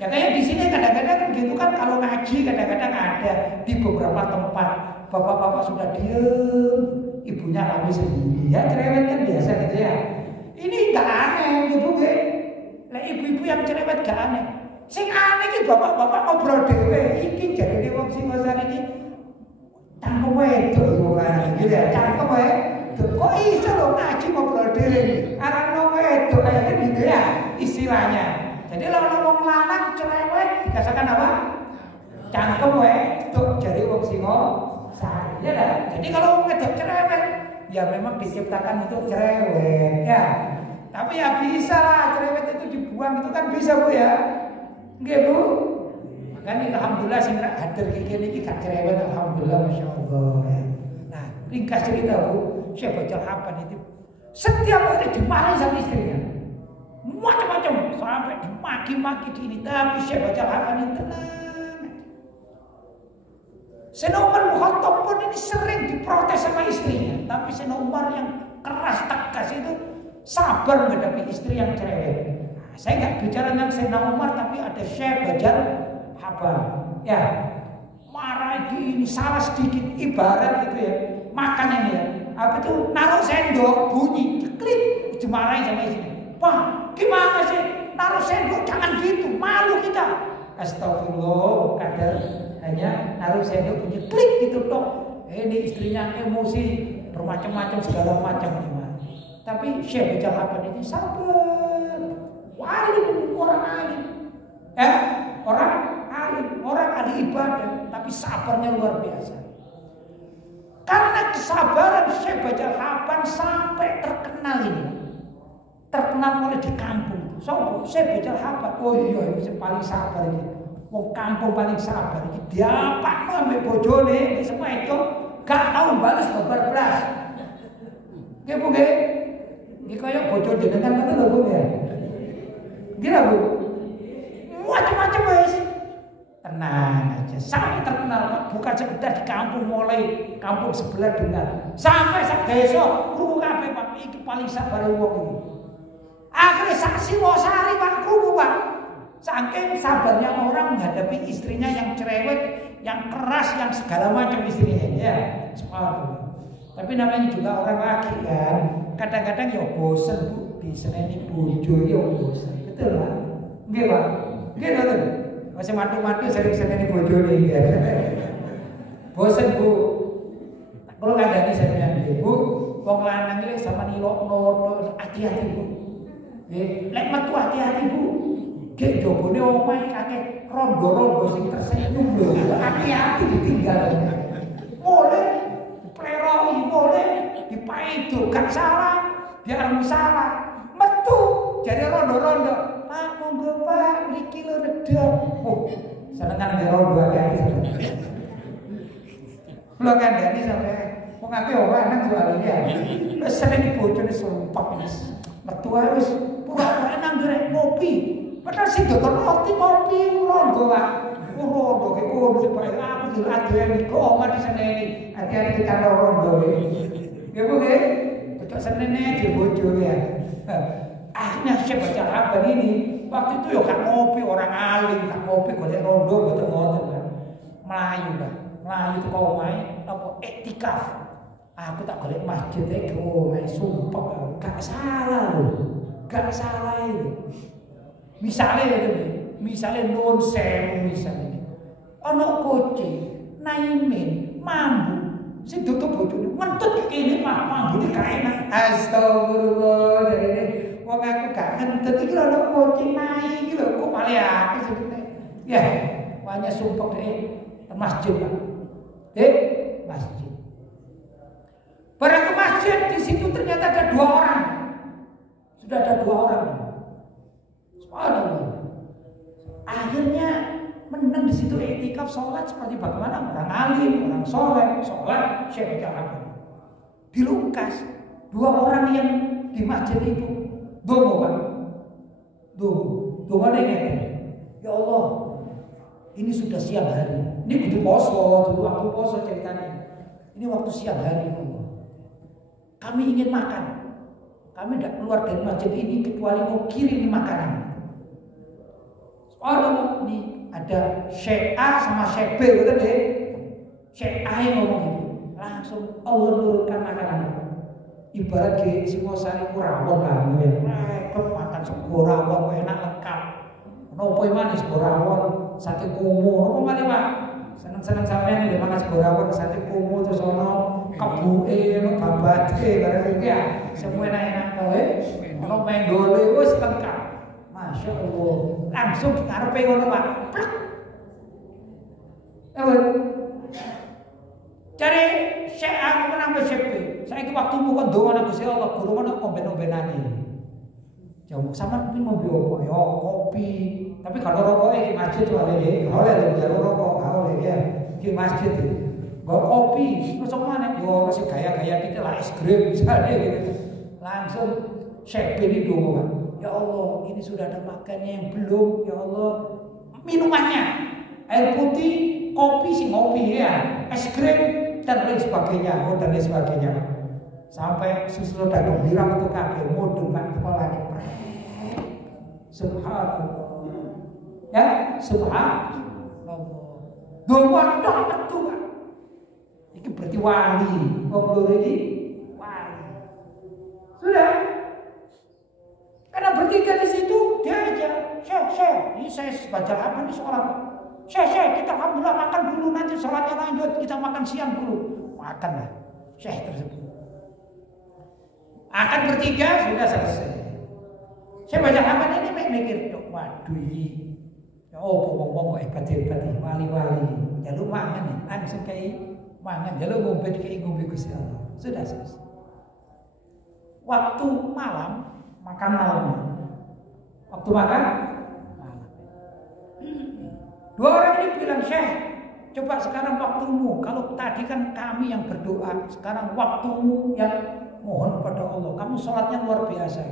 Ya kayak di sini kadang-kadang gitu kan, kalau ngaji kadang-kadang ada di beberapa tempat bapak-bapak sudah diem, ibunya rame sendiri. Ya cerewet kan biasa gitu ya. Ini nggak aneh gitu kan. Lah ibu-ibu yang cerewet gak aneh. Sing aneh iki bapak-bapak ngobrol dhewe. Iki jarene wong sing ngosan iki cangkem wedok ora gitu ya. Cangkem wedok. Kok iso lho ngaji ngobrol dhewe. Aran wong wedok kan gitu ya istilahnya. Jadi lawan wong lanang cerewet dikasakan apa? Cangkem wedok jadi wong sing ngosan. Ya dah. Jadi kalau wong wedok cerewet ya memang diciptakan untuk cerewet ya. Tapi ya bisa lah cerewet itu dibuang itu kan bisa Bu ya. Nggih Bu. Makanya alhamdulillah sing hadir iki niki gak cerewet alhamdulillah masyaallah ya. Nah, ringkas cerita Bu, Syekh Bajal Haban itu setiap hari dimarahi sama istrinya. Macam-macam sampai dimaki-maki ini, tapi Syekh Bajal Haban itu tenang. Sayyidina Umar bin Khattab pun ini sering diprotes sama istrinya, tapi Sayyidina Umar yang keras tegas itu sabar menghadapi istri yang cerewet. Nah, saya nggak bicara tentang Sayyidina Umar, tapi ada Syekh Bajal Haban. Ya, marah ini salah sedikit ibarat gitu ya. Makan ini ya. Apa itu naruh sendok bunyi, klik dimarahin sama istrinya. Wah, gimana sih naruh sendok? Jangan gitu, malu kita. Astagfirullah, kadar hanya naruh sendok bunyi klik gitu toh. Ini istrinya emosi bermacam-macam segala macam. Tapi Syekh Bajal Haban ini sabar, wali orang alim, orang ahli ibadah, tapi sabarnya luar biasa. Karena kesabaran Syekh Bajal Haban sampai terkenal ini, terkenal mulai di kampung. So Syekh Bajal Haban, oh iya ini paling sabar ini, wong kampung paling sabar ini. Dia pak ambek bojone, semua itu gak tahu balas babar belas. Nggih Bu nggih. Ini kayak bocor jenengan betul Bu ya. Gila Bu. Macam-macam wis. Tenang aja. Sampai terkenal bukan sekedar di kampung, mulai kampung sebelah dengar. Sampai sak desa krungu kabeh iki paling sabar wong iki. Akhirnya saksi Singosari Pak Krungu Pak. Saking sabarnya orang menghadapi istrinya yang cerewet, yang keras, yang segala macam istrinya ya. Subhanallah. Tapi namanya juga orang laki kan. Kadang-kadang ya bosen Bu, diseneni bojo ya bosen. Betul Pak? Nggih Pak. Nggih betul. Masih mantu-mantu sering seneni bojone ya. Bosen Bu. Kalau ngandani sampeyan Bu, wong lanang iki sama nilokno, hati-hati Bu. Nggih, lek metu hati-hati Bu. Gek jogone omahe kakek rondo-rondo sing tersenyum lho. Hati-hati ditinggal. Boleh pleroi, boleh dipaido, gak salah. Biar salah. Metu jadi rondo-rondo. Pak monggo Pak, niki lho reda. Oh, senengan nggih rondo hati-hati. Lho kandhani sampe wong akeh ora enak jualane ya. Wis sering bojone sumpah wis. Metu wis pura-pura nang ndrek ngopi. Padahal sing dokter roti kopi rondo Pak. Rondo ke kono bae aku diladeni kok omah diseneni. Hati-hati kita rondo iki. Nggih Bu nggih. Betok senene di bojo ya. Akhirnya Syekh baca Raban ini waktu itu yo gak ngopi orang alim, gak ngopi golek rondo boten ngoten Pak. Melayu Pak. Melayu teko omahe apa iktikaf. Aku tak golek masjid e ke omahe sumpah gak salah lho. Gak salah itu. Misalnya nuwun sewu misalnya ana kucing naimin mambu sing tutup bojone mentut kene mambu gak enak. Astagfirullah jarene wong aku gak ngentut iki lho ana kucing nai iki lho kok malah aku sebetulnya ya wanya sumpah masjid Pak. Masjid. Barang ke masjid di situ ternyata ada 2 orang. Sudah ada 2 orang. Subhanallah. Akhirnya menang di situ iktikaf sholat seperti bagaimana orang alim, orang soleh, sholat Syekh Baca. Dilungkas 2 orang yang di masjid itu dongo Pak. Dongo ini ya Allah, ini sudah siang hari. Ini butuh poso, dulu waktu poso ceritanya. Ini waktu siang hari Allah. Kami ingin makan. Kami tidak keluar dari masjid ini kecuali mau kirim makanan. Oh, ini ada Syekh A sama Syekh B, betul deh. Syekh A yang ngomong gitu, langsung Allah turunkan makanan. Ibarat ke Singosari kurawon lah, mereka makan sego rawon enak lengkap. Nopo manis sego rawon, sate kumu, nopo mana Pak? Seneng-seneng sampean di mana sego rawon, sate kumu terus ono kebuke, ono babade, barang iki ya. Semua enak-enak to, ono menggole wis lengkap. Masya Allah, langsung ngarepe ngono Pak. Cari Syekh aku menang Syekh B. Saiki waktumu kon ndonga nang Gusti Allah, guru ngono omben-ombenane. Jauh sama pin ngombe opo? Ya kopi. Tapi kalau rokok di masjid oleh ya, oleh lho rokok, oleh ya. Di masjid. Bawa kopi, terus mana? Yo masih gaya-gaya kita lah es krim misalnya gitu. Langsung Syekh B ini ndonga Pak. Ya Allah, ini sudah ada makannya yang belum. Ya Allah, minumannya air putih, kopi sih ngopi ya, es krim dan lain sebagainya, dan lain sebagainya. Sampai susu udah gembira itu kakek modul Pak kepalanya. Subhanallah. Ya, subhanallah. Dua dok metu Pak. Ini berarti wali. Ngobrol ini wali. Sudah. Karena bertiga di situ dia aja, Syekh, ini saya baca apa nih sholat? Syekh, kita alhamdulillah makan dulu nanti sholatnya lanjut, kita makan siang dulu, makanlah Syekh tersebut. Akan bertiga sudah selesai. Saya baca apa ini mikir, waduh ini, oh bong hebat-hebat nih, wali-wali, jalur mangan nih, langsung kayak mangan, jalur ngombe Gusti Allah, sudah selesai. Waktu malam. Makan malam. Waktu makan malam. 2 orang ini bilang, Syekh, coba sekarang waktumu. Kalau tadi kan kami yang berdoa, sekarang waktumu yang mohon kepada Allah. Kamu sholatnya luar biasa.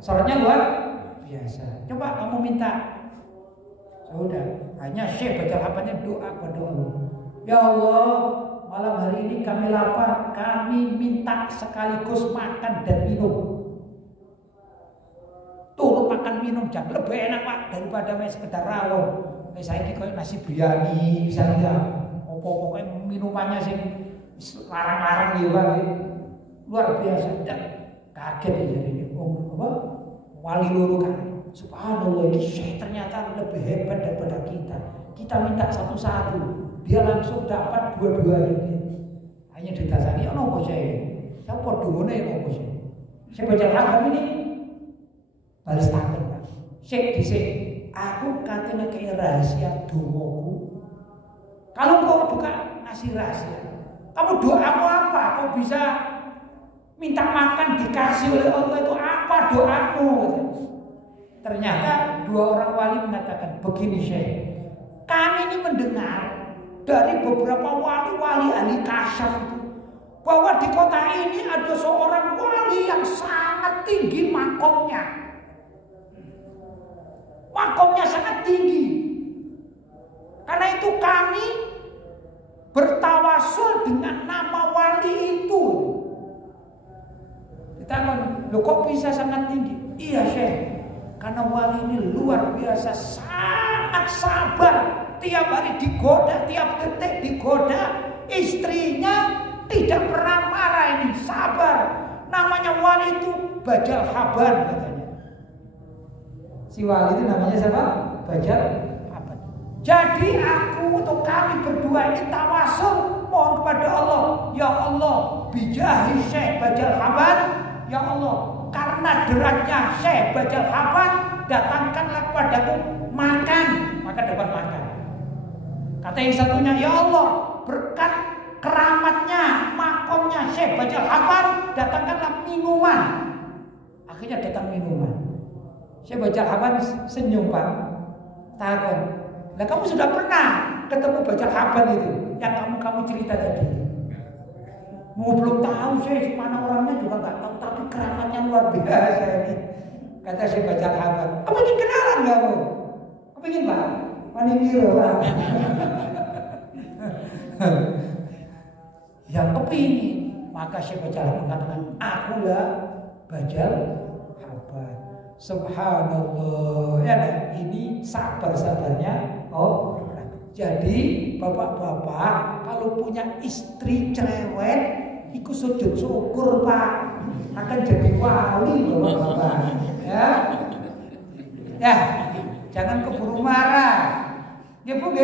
Sholatnya luar biasa. Coba kamu minta. Sudah, hanya Syekh baca hafalnya doa kepada Allah. Ya Allah, malam hari ini kami lapar, kami minta sekaligus makan dan minum. Turun makan minum jam lebih enak Pak daripada sekedar rawon. Misalnya kayak nasi biryani misalnya, pokoknya minumannya sing larang-larang juga, luar biasa. Dan kaget ya jadi ini, wali luru kan. Subhanallah, ini ternyata lebih hebat daripada kita. Kita minta satu-satu, dia langsung dapat dua-duanya. Hanya ditasani, apa saya? Saya podone apa saya? Saya baca Al-Quran ini, balas tangan Pak. Syekh disik, aku katanya kayak rahasia doaku. Kalau kau juga ngasih rahasia, kamu doamu apa? Kau bisa minta makan dikasih oleh Allah itu apa doamu? Ternyata dua orang wali mengatakan begini Syekh, kami ini mendengar dari beberapa wali-wali ahli kasyaf itu bahwa di kota ini ada seorang wali yang sangat tinggi makomnya. Makomnya sangat tinggi. Karena itu kami bertawasul dengan nama wali itu. Ditanya, loh kok bisa sangat tinggi? Iya Syekh, karena wali ini luar biasa, sangat sabar. Tiap hari digoda, tiap detik digoda. Istrinya tidak pernah marah, ini sabar. Namanya wali itu Bajal Haban katanya. Si wali itu namanya siapa? Bajal Haban. Jadi aku atau kami berdua ini tawasul mohon kepada Allah, ya Allah, bijahi Syekh Bajal Haban, ya Allah, karena derajatnya Syekh Bajal Haban, datangkanlah kepadaku makan, maka dapat makan. Kata yang satunya, ya Allah, berkat keramatnya, makomnya Syekh Bajal Haban, datangkanlah minuman. Akhirnya datang minuman. Syekh Bajal Haban senyum Pak. Takut. Nah kamu sudah pernah ketemu Bajal Haban itu yang kamu cerita tadi? Mau belum tahu Syekh mana orangnya juga nggak tahu, tapi keramatnya luar biasa ini. Kata Syekh Bajal Haban, kamu ingin kenalan kamu? Kamu ingin Pak? Mani biru Pak. Yang kepingin, maka Syekh Bajal Haban mengatakan, akulah Bajal Haban. Subhanallah, ya ini sabar-sabarnya orang. Jadi bapak-bapak kalau punya istri cerewet, ikut sujud syukur Pak, akan jadi wali bapak-bapak. Ya, jangan keburu marah. Ya Bu,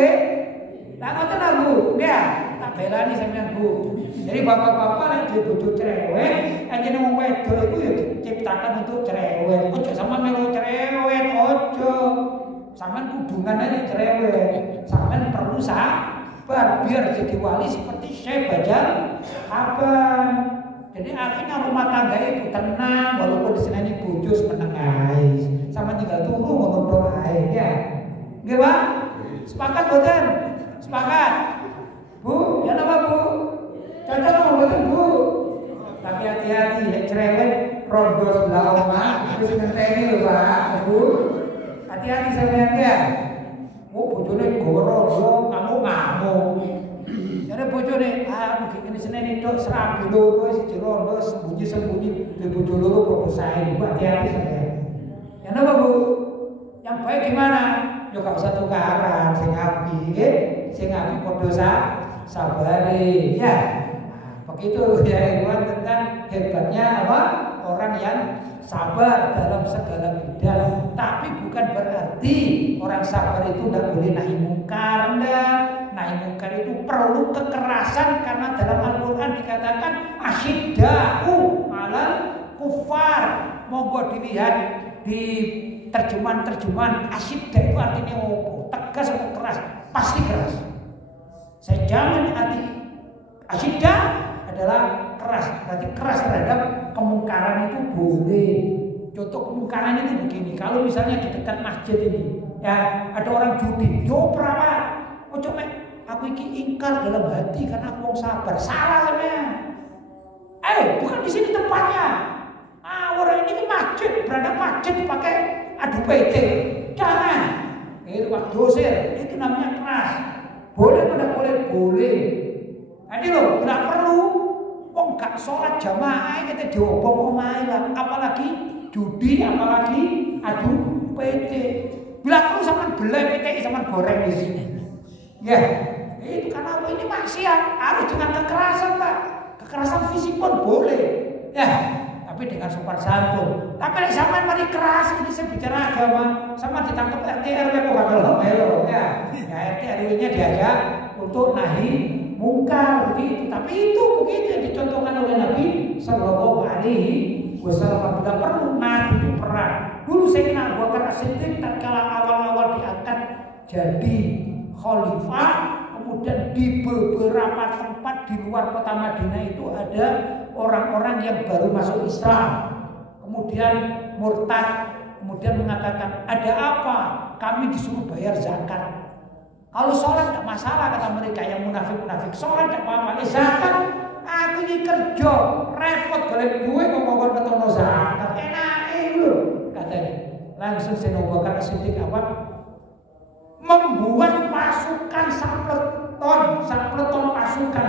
tak ngoten lah Bu, ya tak belani sampeyan Bu. Jadi bapak-bapak nek duwe bojo cerewet, anjene wong wedok iku ya diciptakan untuk cerewet. Ojo sama melu cerewet, ojo. Sampeyan kudungan aja cerewet. Sampeyan perlu sabar biar jadi wali seperti Syekh Bajal Haban. Jadi akhirnya rumah tangga itu tenang walaupun diseneni bojo menengahi. Sama tinggal turu ngono ae ya. Nggih Pak? Sepakat boten? Sepakat. Bu, ya nama Bu? Cocok sama boten Bu? Tapi hati-hati, nek cerewet rondo sebelah omah, terus ngenteni lho Pak, Bu. Hati-hati sampeyan ya. Oh, bojone goro, kamu ngamuk. Jare bojone, begini seneni tok serabi loro wis dirondo sembunyi-sembunyi di bojo loro padha sae. Bu, hati-hati sampeyan. Ya nama Bu? Yang baik gimana? Yo gak usah tukaran, sing api nggih. Sing api padha sabari ya. Nah, begitu ya Iwan tentang hebatnya apa? Orang yang sabar dalam segala bidang. Tapi bukan berarti orang sabar itu tidak boleh nahi mungkar. Nahi mungkar itu perlu kekerasan karena dalam Al-Qur'an dikatakan asyidda'u 'alal kuffar. Monggo dilihat di terjemahan asyidda itu artinya apa? Tegas atau keras? Pasti keras. Saya jamin arti asyidda adalah keras. Berarti keras terhadap kemungkaran itu boleh. Contoh kemungkaran itu begini. Kalau misalnya di dekat masjid ini, ya ada orang judi, yo perawat, ojo mek aku iki ingkar dalam hati karena aku mau sabar. Salah sampean. Bukan di sini tempatnya. Orang ini masjid, berada masjid dipakai adu PT. Jangan. Itu Pak dosir, itu namanya keras. Boleh atau tidak boleh? Boleh. Ini loh, bila perlu, wong gak sholat jamaah kita diobong omahe lah, apalagi judi, apalagi adu PT. Bila perlu sama belai PT sama goreng di sini. Ya, itu karena apa? Ini maksiat, harus dengan kekerasan Pak. Kekerasan fisik pun boleh, ya. Tapi dengan sopan santun. Tapi sama mari keras ini saya bicara agama, sama ditangkap RT RW kok gak melo, ya. Ya RT RW-nya diajak untuk nahi mungkar begitu. Tapi itu begitu yang dicontohkan oleh Nabi Sallallahu Alaihi Wasallam. Bila perlu Nabi itu perang. Dulu saya kenal Abu Bakar As-Siddiq tatkala awal-awal diangkat jadi khalifah, kemudian di beberapa tempat di luar kota Madinah itu ada orang-orang yang baru masuk Islam, kemudian murtad, kemudian mengatakan ada apa? Kami disuruh bayar zakat. Kalau sholat tidak masalah kata mereka yang munafik-munafik. Sholat tidak apa-apa. Zakat, aku ini kerja repot balik gue ngomong netono zakat. Enak itu katanya. Langsung Sayyidina Abu Bakar As-Siddiq apa? Membuat pasukan sapleton pasukan.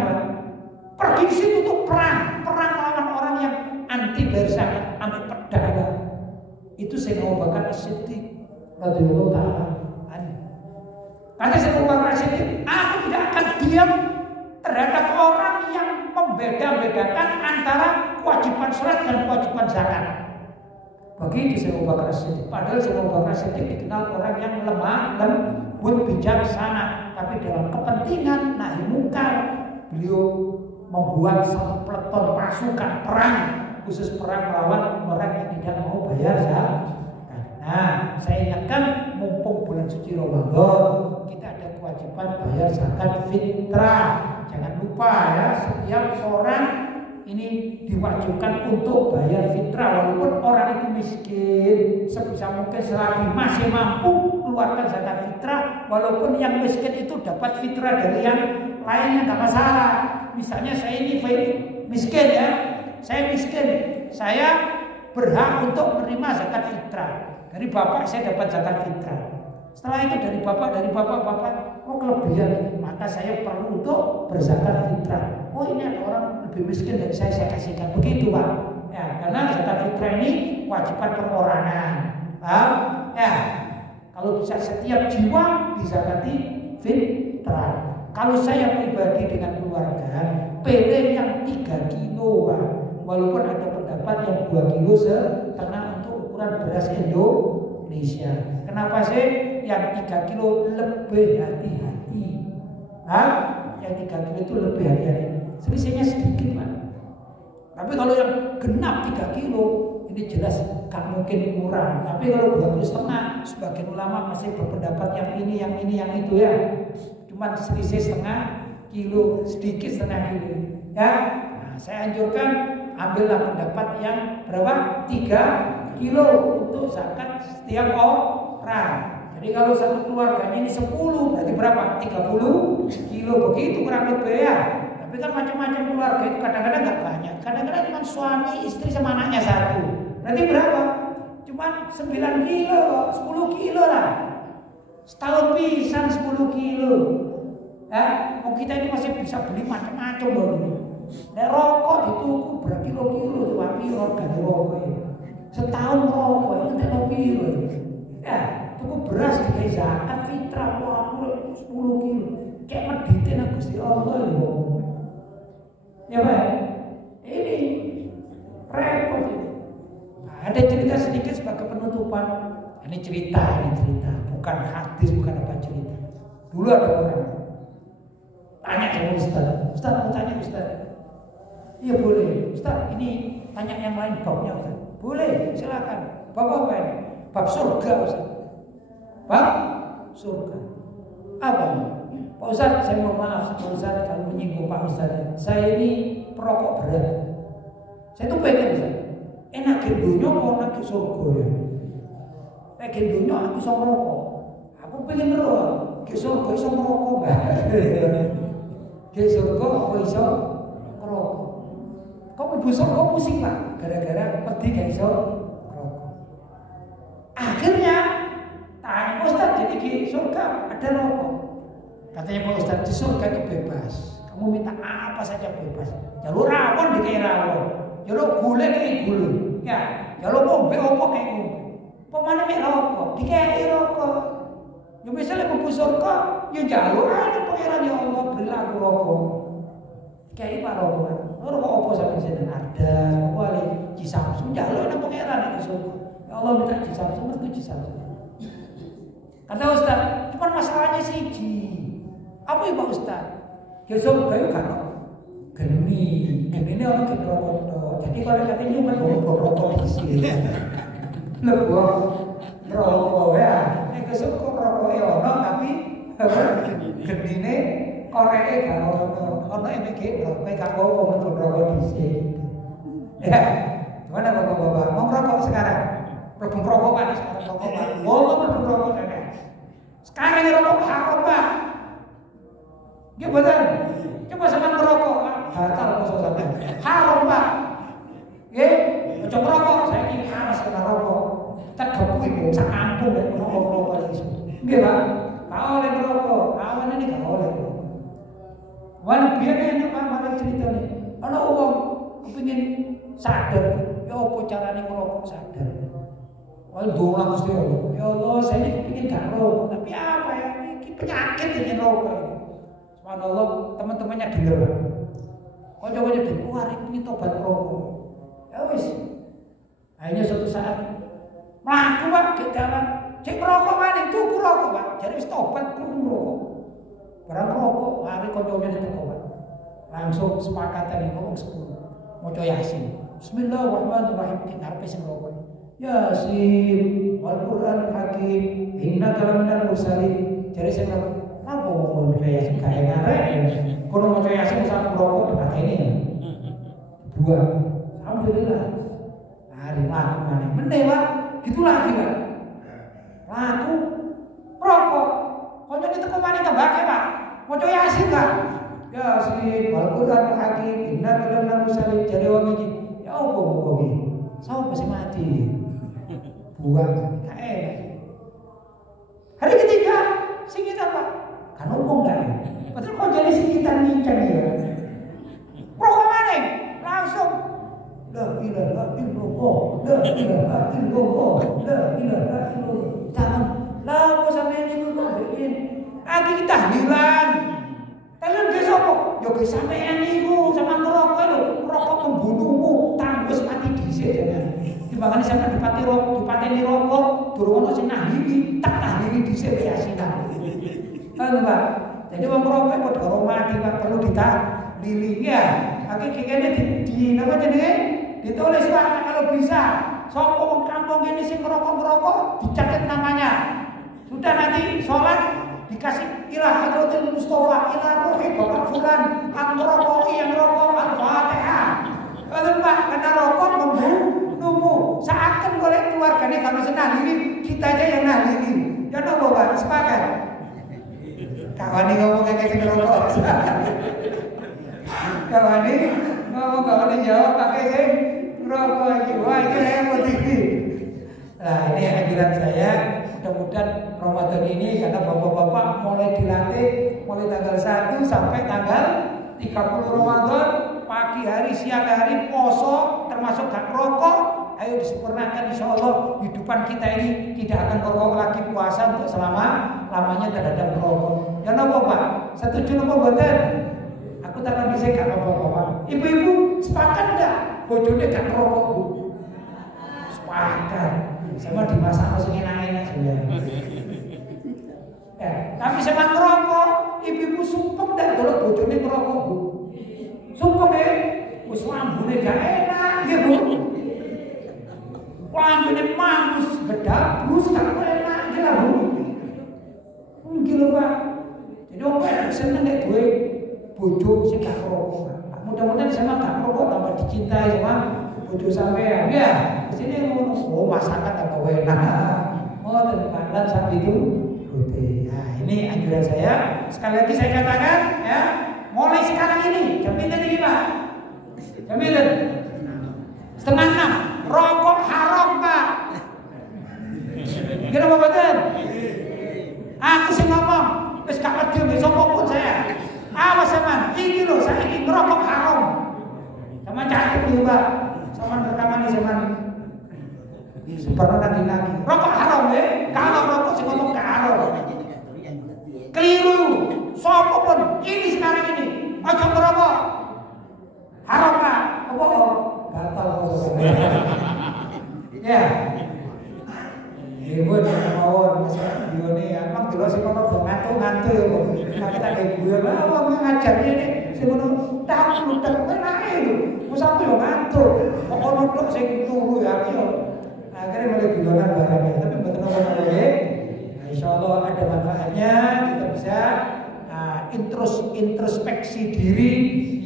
Pergi ke situ untuk perang melawan orang yang anti bayar zakat, ambil pedang. Itu Sayyidina Abu Bakar As-Siddiq radhiyallahu taala. Kata Sayyidina Abu Bakar As-Siddiq, aku tidak akan diam terhadap orang yang membeda-bedakan antara kewajiban sholat dan kewajiban zakat. Begitu Sayyidina Abu Bakar As-Siddiq. Padahal Sayyidina Abu Bakar As-Siddiq dikenal orang yang lemah, lembut, bijaksana. Tapi dalam kepentingan nahi mungkar, beliau membuat satu peleton pasukan perang, khusus perang melawan orang yang tidak mau bayar zakat. Nah, saya ingatkan mumpung bulan suci Ramadan, kita ada kewajiban bayar zakat fitrah. Jangan lupa ya, setiap orang ini diwajibkan untuk bayar fitrah walaupun orang itu miskin. Sebisa mungkin selagi masih mampu keluarkan zakat fitrah, walaupun yang miskin itu dapat fitrah dari yang lainnya tidak masalah. Misalnya saya ini miskin ya, saya miskin, saya berhak untuk menerima zakat fitrah. Dari bapak saya dapat zakat fitrah. Setelah itu dari bapak, oh kelebihan, maka saya perlu untuk berzakat fitrah. Oh ini ada orang lebih miskin dari saya kasihkan. Begitu Pak. Ya, karena zakat fitrah ini kewajiban perorangan. Paham? Ya. Kalau bisa setiap jiwa dizakati fitrah. Kalau saya pribadi dengan keluarga, pilih yang 3 kilo Pak. Walaupun ada pendapat yang 2,5 kilo untuk ukuran beras Indonesia. Kenapa sih yang 3 kilo lebih hati-hati? Yang 3 kilo itu lebih hati-hati. Selisihnya sedikit Pak. Tapi kalau yang genap 3 kilo ini jelas gak mungkin kurang. Tapi kalau 2,5 kilo, sebagian ulama masih berpendapat yang ini, yang itu ya. Cuman selisih setengah kilo, sedikit setengah kilo. Ya, nah, saya anjurkan ambillah pendapat yang berapa? 3 kilo untuk zakat setiap orang. Jadi kalau satu keluarganya ini 10, berarti berapa? 30 kilo, begitu kurang lebih ya. Tapi kan macam-macam keluarga itu kadang-kadang nggak banyak. Kadang-kadang cuma suami, istri sama anaknya 1. Berarti berapa? Cuma 9 kilo, 10 kilo lah. Setahun pisan 10 kilo. Ya, kita ini masih bisa beli macam-macam loh ini. Rokok dituku berkilo-kilo tuh api organ rokok ini. Setahun rokok itu tidak kilo. Ya, tuku beras dikai zakat fitrah wah 10 kilo. Kayak meditin Gusti Allah loh. Ya Pak, ini repot ini. Nah, ada cerita sedikit sebagai penutupan. Ini cerita, bukan hadis, bukan apa cerita. Dulu ada orang tanya sama Ustaz mau tanya Ustaz. Iya boleh, Ustaz. Ini tanya yang lain babnya Ustaz. Boleh, silakan. Bab apa ini? Bab surga Ustaz. Bab surga. Apa ini? Pak Ustaz, saya mohon maaf Pak Ustaz kalau menyinggung Pak Ustaz. Saya ini perokok berat. Saya tuh pengen Ustaz. Enak dunia mau enak surga ya. Pengen dunia aku bisa merokok. Aku pengen merokok. Ke surga bisa merokok enggak? Ke surga aku bisa merokok. Kok ibu surga pusing Pak? Gara-gara pergi gak bisa merokok. Akhirnya tanya Ustaz, jadi di surga ada rokok. Katanya Pak Ustaz, di surga itu bebas. Kamu minta apa saja bebas. Jalur rawon dikei rawon. Jalur gule dikei gule. Ya, jalur ngombe apa kayak ngombe. Pemane mek rokok, dikei rokok. Ya misalnya mau surga, ya jalur aja pangeran ya Allah berilah aku rokok. Dikei Pak rokok. Rokok apa sampai sini ada, wali Cisamsung jalur nang pangeran itu surga. Ya Allah minta Cisamsung, itu Cisamsung. Kata Ustaz, cuma masalahnya siji. Apa ya Pak Ustaz? Besok kayu kan geni ini orang ke rokok. Jadi kalau katanya nyumet rokok di sini. Lebih rokok ya. Besok kok rokoknya ono tapi geni ini koreke gak ono MG rokok gak mau rokok di sini. Ya, gimana bapak-bapak mau rokok sekarang? Belum rokok kan sekarang rokok Pak. Belum rokok kan. Sekarang ini rokok haram Pak. Ya betul. Coba sama merokok, batal puasa sampai. Haram Pak. Nggih, aja merokok, saiki haras kena rokok. Tegep iku sak kampung nek merokok iki. Nggih Pak. Gak oleh merokok, awan ini gak oleh. Wan biyen enak Pak malah ceritane. Ana wong kepengin sadar, ya apa carane merokok sadar. Wah, dolang Gusti Allah. Ya Allah, saya ini kepengin gak rokok, tapi apa ya? Ini penyakit ini rokok ini. Subhanallah, teman-temannya dengar. Kocok-kocok dengar, wah ini tobat rokok. Ya wis. Akhirnya suatu saat mlaku Pak ke jalan, cek rokok maning tuku rokok Pak. Jadi wis tobat kurung rokok. Barang rokok, hari kocoknya diteko Pak. Langsung sepakatan ngomong 10. Maca Yasin. Bismillahirrahmanirrahim, ngarepe sing rokok. Yasin, wal Qur'an hakim, innaka laminal mursalin. Jadi sing rokok apa mau percaya sih kayak ngarep? Kalau mau percaya sih sama rokok dekat ini ya. Dua, alhamdulillah. Hari laku mana? Mending Pak, gitu lagi Pak. Laku rokok. Konyol itu kemana kebake Pak? Mau percaya sih Pak? Yasin, Al-Quran hakim, inna dalam namu salim jadi orang ini. Ya apa mau ini? Saya masih mati. Buang, kayak. Hari ketiga, singitan Pak. Kan ngomong gak? Betul kok jadi sekitar nincang ya? Rokok mana? Langsung la ilaha illallah, la ilaha illallah, la ilaha illallah. Jangan lalu sampai ini ngomongin. Lagi tahlilan. Tahlilan ke sopo? Yo ke sampean niku sama rokok lho. Rokok membunuhmu, tanggus mati dhisik jangan. Timbangane sampean dipateni rokok, durung ono sing nahlili, tak nahlili dhisik yasinan. Kan Pak, jadi wong rokok kok ora mati Pak perlu ditahlili ya. Aki kene di napa jenenge? Ditulis Pak kalau bisa. Sapa wong kampung ini sing ngerokok-ngerokok dicatat namanya. Sudah nanti sholat dikasih ila hadratul Mustafa ila ruhi Bapak fulan ang rokok yang rokok Al-Fatihah. Kalau Pak kena rokok membunuhmu. Seakan oleh keluargane kalau nahlili, kita aja yang nahlili. Ya nopo Pak, sepakat. Kawani ngomong kayak gitu rokok. Kawani ngomong jawab pakai rokok aja. Wah ini repot ini. Nah ini anjuran saya. Mudah-mudahan Ramadan ini karena bapak-bapak mulai dilatih mulai tanggal 1 sampai tanggal 30 Ramadan pagi hari siang hari poso termasuk gak rokok. Ayo disempurnakan insya Allah hidupan kita ini tidak akan rokok lagi puasa untuk selama-lamanya terhadap rokok. Ya napa Pak? Setuju napa mboten? Aku tak bisa gak apa-apa Pak. Ibu-ibu sepakat enggak? Bojone gak rokok Bu? Sepakat. Sama dimasak sing enak-enak sebenarnya. Tapi sama ngerokok, ibu-ibu sumpah enggak kalau bojone ngerokok Bu? Sumpah ya? Wis lambune gak enak ya Bu. Lambene mamus bedabus gak enak ya Bu. Mungkin lho Pak. Jadi orang seneng nek duwe bojo sing gak ngerokok. Mudah-mudahan sama gak ngerokok tambah dicintai sama bojo sampean. Ya, di sini ngono masakan tambah enak. Ngoten Pak, lan sampai itu putih. Nah, ini anjuran saya. Sekali lagi saya katakan ya, mulai sekarang ini jam pinten iki Pak? Jam pinten? 5:30. Rokok haram Pak. Kira apa betul? Aku sih ngomong, wis gak wedi mbek sapa pun saya. awas sama, ini loh saya ingin ngerokok haram. Sama catat nih Pak, sama rekaman ini sama. Pernah lagi. Rokok haram ya, kalau rokok sih ngomong ke haram. Keliru, sopo pun ini sekarang ini, ojo ngerokok. Haram Pak, apa? Batal ya. Ibu mawon masalah video ini emang dulu sih kalau ngantuk ya kok. Nah kita kayak gue lah, wah ngajar ini sih menurut tak enak itu. Masa aku yo ngantuk, pokok nonton sing turu ya yo. Akhirnya mulai guyonan barangnya, tapi betul betul ya. Nah, insya Allah ada manfaatnya, kita bisa introspeksi diri.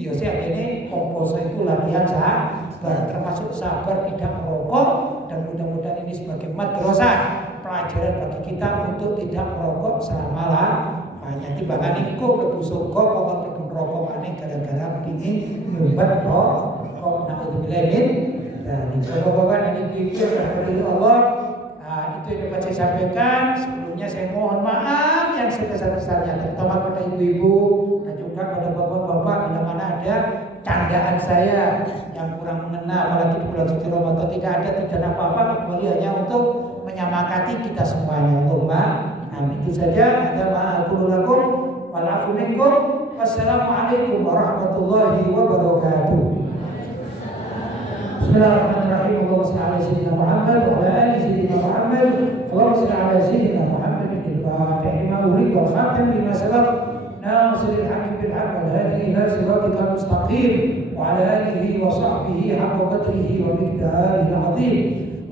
Ya sih ini komposa itu latihan sabar, termasuk sabar tidak merokok. Dan mudah-mudahan ini sebagai madrasah pelajaran bagi kita untuk tidak merokok selama lamanya. Timbangan iku mlebu surga kok mlebu neraka maneh gara-gara pengin nyumbat rokok. Naudzubillah min dzalik. Bapak-bapak dan ibu-ibu yang Allah, itu yang dapat saya sampaikan. Sebelumnya saya mohon maaf yang sebesar-besarnya, terutama kepada ibu-ibu dan juga pada bapak-bapak bila mana ada candaan saya yang kurang mengena, apalagi di bulan suci Ramadan tidak ada tujuan apa-apa kecuali hanya untuk menyamakati kita semuanya. Allahumma amin. Itu saja. Ada ma'akulu lakum wal afu minkum. Wassalamualaikum warahmatullahi wabarakatuh. Bismillahirrahmanirrahim. Allahumma shalli ala sayyidina Muhammad wa ala ali sayyidina Muhammad. Allahumma shalli ala sayyidina Muhammad al-Fatih lima urid wal khatam lima sabaq. ناصر الحق بالحق والهادي إلى صراطك المستقيم وعلى آله وصحبه حق قدره ومقداره العظيم.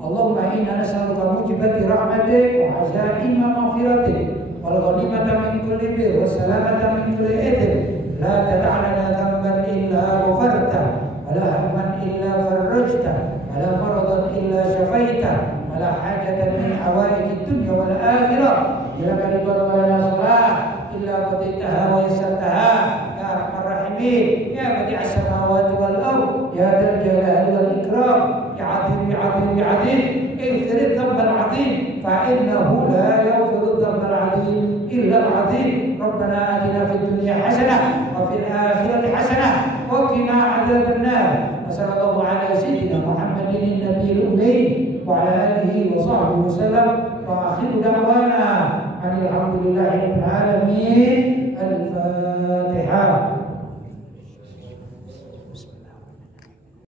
اللهم إنا نسألك موجبات رحمتك وعزائم مغفرتك والغنيمة من كل بر والسلامة من كل إثم. لا تدع لنا ذنبا إلا غفرته ولا هما إلا فرجته ولا مرضا إلا شفيته ولا حاجة من حوائج الدنيا والآخرة لك رضا ولا صلاح إلا قضيتها ويسرتها يا أرحم الراحمين يا بديع السماوات والأرض يا ذا الجلال والإكرام يا عظيم يا عظيم يا عظيم اغفر الذنب العظيم فإنه لا يغفر الذنب العظيم إلا العظيم. ربنا آتنا في الدنيا حسنة وفي الآخرة حسنة وقنا عذاب النار. وصلى الله على سيدنا محمد النبي الأمي وعلى آله وصحبه وسلم وآخر دعوانا الحمد لله رب العالمين.